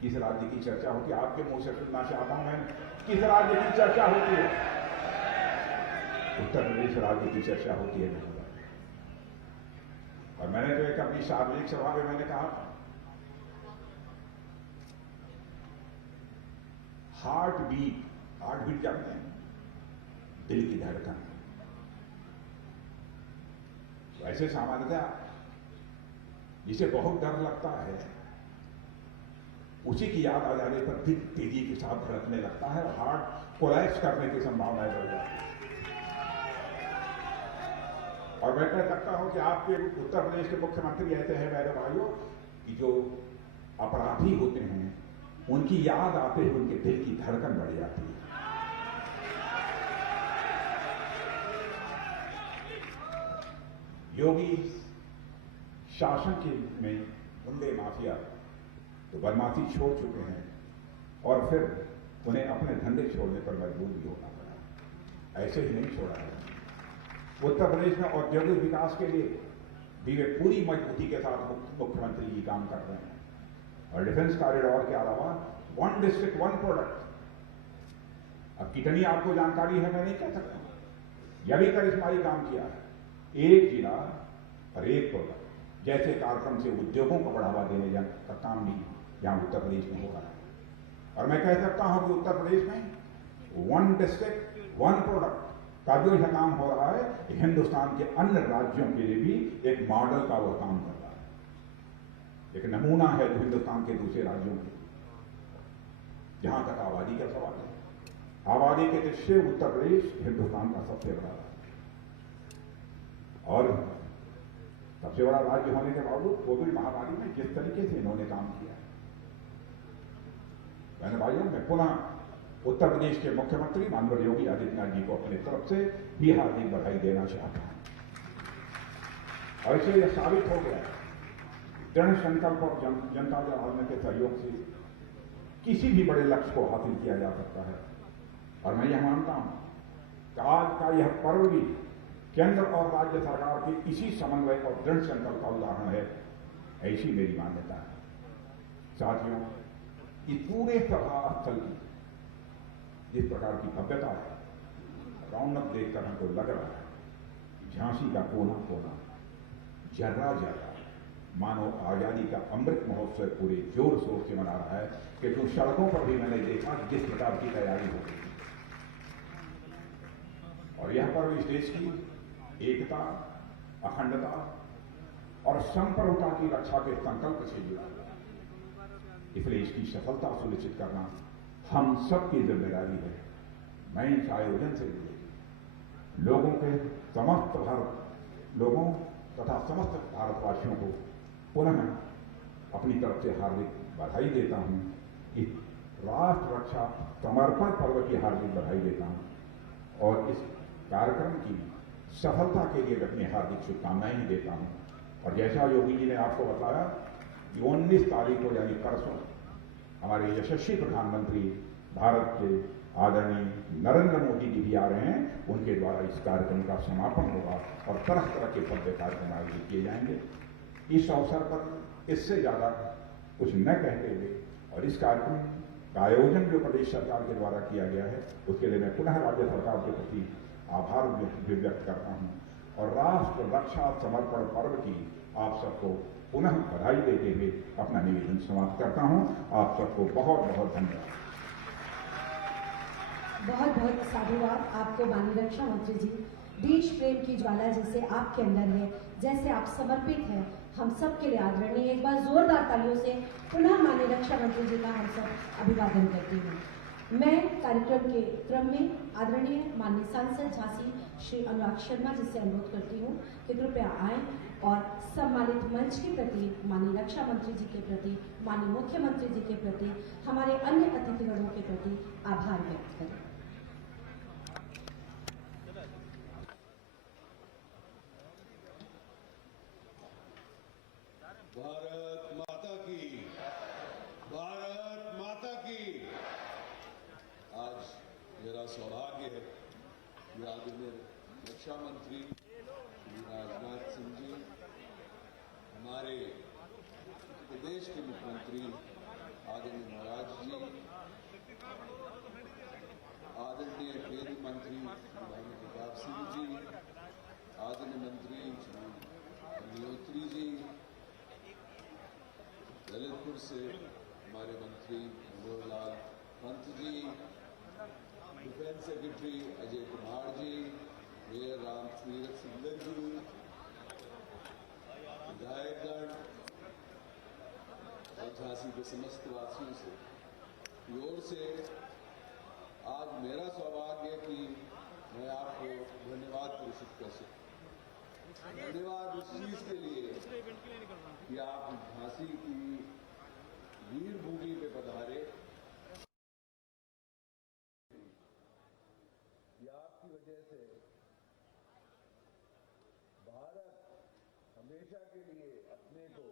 किस राज्य की चर्चा होती है। आपके मुंह से सुनना चाहता हूं मैं, किस राज्य की चर्चा होती है? उत्तर प्रदेश राज्य की चर्चा होती है। और मैंने तो एक अपनी सार्वजनिक सभा में मैंने कहा हार्ट बीट जानते हैं, दिल की धड़कन। वैसे सामान्यतः जिसे बहुत डर लगता है उसी की याद आ जाने पर दिल तेजी के साथ धड़कने लगता है और हार्ट कोलैप्स करने की संभावनाएं बढ़ जाती है। और मैं कह सकता हूं कि आपके उत्तर प्रदेश के मुख्यमंत्री ऐसे हैं मेरे भाइयों कि जो अपराधी होते हैं उनकी याद आते ही उनके दिल की धड़कन बढ़ जाती है। योगी शासन के में गुंडे माफिया तो बदमाशी छोड़ चुके हैं और फिर उन्हें अपने धंधे छोड़ने पर मजबूर भी होना पड़ा। ऐसे ही नहीं छोड़ा है, उत्तर प्रदेश में औद्योगिक विकास के लिए भी वे पूरी मजबूती के साथ मुख्यमंत्री जी काम कर रहे हैं। और डिफेंस कॉरिडोर के अलावा 1 डिस्ट्रिक्ट 1 प्रोडक्ट, अब कितनी आपको जानकारी है मैं नहीं कह सकता, यह भी करिश्माई काम किया है। एक जिला और एक प्रोडक्ट जैसे कार्यक्रम से उद्योगों को बढ़ावा देने का काम भी यहां उत्तर प्रदेश में हो रहा है। और मैं कह सकता हूं कि उत्तर प्रदेश में 1 डिस्ट्रिक्ट 1 प्रोडक्ट का जो यह काम हो रहा है, हिंदुस्तान के अन्य राज्यों के लिए भी एक मॉडल का वह काम कर रहा है, एक नमूना है जो हिंदुस्तान के दूसरे राज्यों के। जहां तक आबादी का सवाल है, आबादी के दृष्टि से उत्तर प्रदेश हिंदुस्तान का सबसे बड़ा राज्य और सबसे बड़ा राज्य होने के बावजूद कोविड महामारी में जिस तरीके से इन्होंने काम किया है, मैंने भाइयों मैं पुनः उत्तर प्रदेश के मुख्यमंत्री माननीय योगी आदित्यनाथ जी को अपनी तरफ से भी हार्दिक बधाई देना चाहता हूं। और इससे यह साबित हो गया दृढ़ संकल्प और जनता जनार्दन के सहयोग से किसी भी बड़े लक्ष्य को हासिल किया जा सकता है। और मैं यह मानता हूं कि आज का यह पर्व भी केंद्र और राज्य सरकार के इसी समन्वय और दृढ़ संकल्प का उदाहरण है, ऐसी मेरी मान्यता है। साथियों, इस पूरे सभा स्थल की जिस प्रकार की भव्यता है, रौनक देखकर हमको लग रहा है कि झांसी का कोना कोना जर्रा जर्रा मानो आजादी का अमृत महोत्सव पूरे जोर शोर से मना रहा है कि जो सड़कों पर भी मैंने देखा जिस प्रकार की तैयारी हो रही है। और यह पर्व इस देश की एकता, अखंडता और संप्रभुता की रक्षा के संकल्प से जुड़ा है। इसलिए इसकी सफलता सुनिश्चित करना हम सबकी जिम्मेदारी है। मैं इस आयोजन से लोगों के समस्त लोगों तथा समस्त भारतवासियों को पुनः अपनी तरफ से हार्दिक बधाई देता हूं। इस राष्ट्र रक्षा समर्पण पर्व की हार्दिक बधाई देता हूं और इस कार्यक्रम की सफलता के लिए अपनी हार्दिक शुभकामनाएं भी देता हूं। और जैसा योगी जी ने आपको बताया कि 19 तारीख को यानी परसों हमारे यशस्वी प्रधानमंत्री भारत के आदरणीय नरेंद्र मोदी जी भी आ रहे हैं, उनके द्वारा इस कार्यक्रम का समापन होगा और तरह तरह के भव्य कार्यक्रम आयोजित किए जाएंगे। इस अवसर पर इससे ज्यादा कुछ न कहते हुए और इस कार्यक्रम का आयोजन जो प्रदेश सरकार के द्वारा किया गया है उसके लिए मैं पुनः राज्य सरकार के प्रति आभार व्यक्त करता हूं और राष्ट्र रक्षा समर्पण पर्व की आप सबको पुनः बधाई देते हुए अपना निवेदन समाप्त करता हूं। आप सबको बहुत बहुत धन्यवाद। बहुत बहुत साधुवाद आपको माननीय रक्षा मंत्री जी। देश प्रेम की ज्वाला जैसे आपके अंदर है, जैसे आप समर्पित हैं, हम सब के लिए आदरणीय। एक बार जोरदार तालियों से पुनः माननीय रक्षा मंत्री जी का हम सब अभिवादन करते हैं। मैं कार्यक्रम के क्रम में आदरणीय माननीय सांसद झांसी श्री अनुराग शर्मा जी से अनुरोध करती हूँ कि कृपया आएं और सम्मानित मंच के प्रति, माननीय रक्षा मंत्री जी के प्रति, माननीय मुख्यमंत्री जी के प्रति, हमारे अन्य अतिथिगणों के प्रति आभार व्यक्त करें। भारत माता की, भारत माता की। आज मेरा सौभाग्य है कि आदरणीय रक्षा मंत्री श्री राजनाथ सिंह जी, हमारे प्रदेश के मुख्यमंत्री आदरणीय महाराज जी, आदरणीय रेल मंत्री श्री प्रताप सिंह जी, आदरणीय मंत्री श्री अग्निहोत्री जी, ललितपुर से हमारे मंत्री Manoharlal Pant ji, defence secretary Ajay Kumar ji, mayor Ram Tirath सुंदर जी, विधायकगण और झांसी के समस्त वासियों से की ओर से आज मेरा सौभाग्य है कि मैं आपको धन्यवाद प्रेषित कर सकूं। धन्यवाद उस चीज के लिए कि आप झांसी की वीर भूमि पे पधारे। ये आपकी वजह से भारत हमेशा के लिए अपने को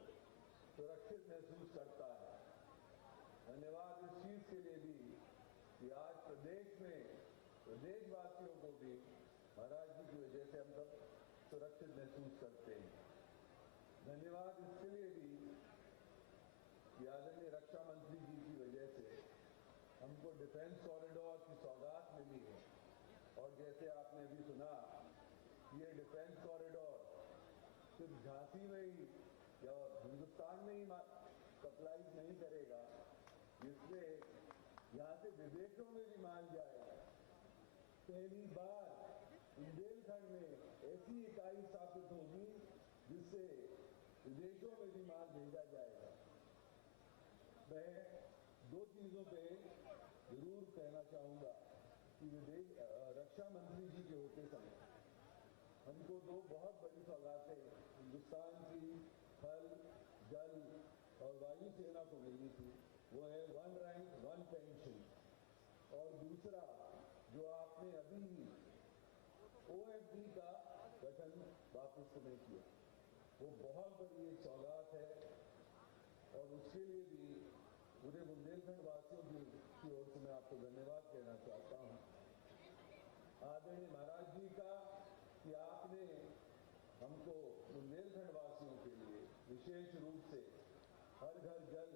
सुरक्षित महसूस करता है। धन्यवाद इस चीज के लिए भी कि आज प्रदेश में प्रदेशवासियों को भी महाराज जी की वजह से हम सब सुरक्षित महसूस करते हैं। धन्यवाद इसके लिए भी कि आदरणीय रक्षा मंत्री जी की वजह से हमको डिफेंस कॉरिडोर की सौगात मिली है। और जैसे आपने अभी सुना, ये डिफेंस कॉरिडोर सिर्फ झांसी में ही या हिंदुस्तान में ही सप्लाई नहीं करेगा, जिससे यहाँ से विदेशों में भी माल जाएगा। पहली बार बुंदेलखंड में ऐसी इकाई स्थापित होगी जिससे विदेशों में भी माल भेजा जाएगा। मैं दो चीजों पे जरूर कहना चाहूंगा कि रक्षा मंत्री जी के होते समय हमको दो बहुत बड़ी सौगातें हिंदुस्तान की थल, जल और वायु सेना को मिली थी। वो है 1 रैंक 1 पेंशन, और दूसरा जो आपने अभी OFD का गठन वापस नहीं किया, वो बहुत बड़ी एक सौगात है। और उसके लिए भी पूरे बुंदेलखंड वासियों की ओर से मैं आपको धन्यवाद कहना चाहता हूँ आदरणीय महाराज जी का, कि आपने हमको बुंदेलखंड वासियों के लिए विशेष रूप से हर घर जल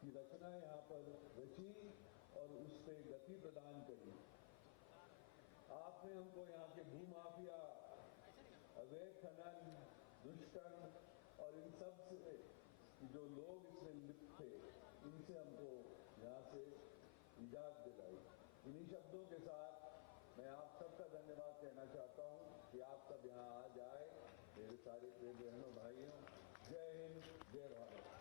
की रचना यहाँ पर रची और उस पर गति प्रदान करी। आपने हमको यहाँ के भूमाफिया, अवैध खनन, दुष्कर्म और इन सब से जो लोग इसमें लिप्त थे, इनसे हमको यहाँ से निजात दिलाई। इन्हीं शब्दों के साथ मैं आप सबका धन्यवाद कहना चाहता हूँ कि आप सब यहाँ आ जाए। मेरे सारे प्रिय बहनों भाइयों, जय हिंद, जय भारत।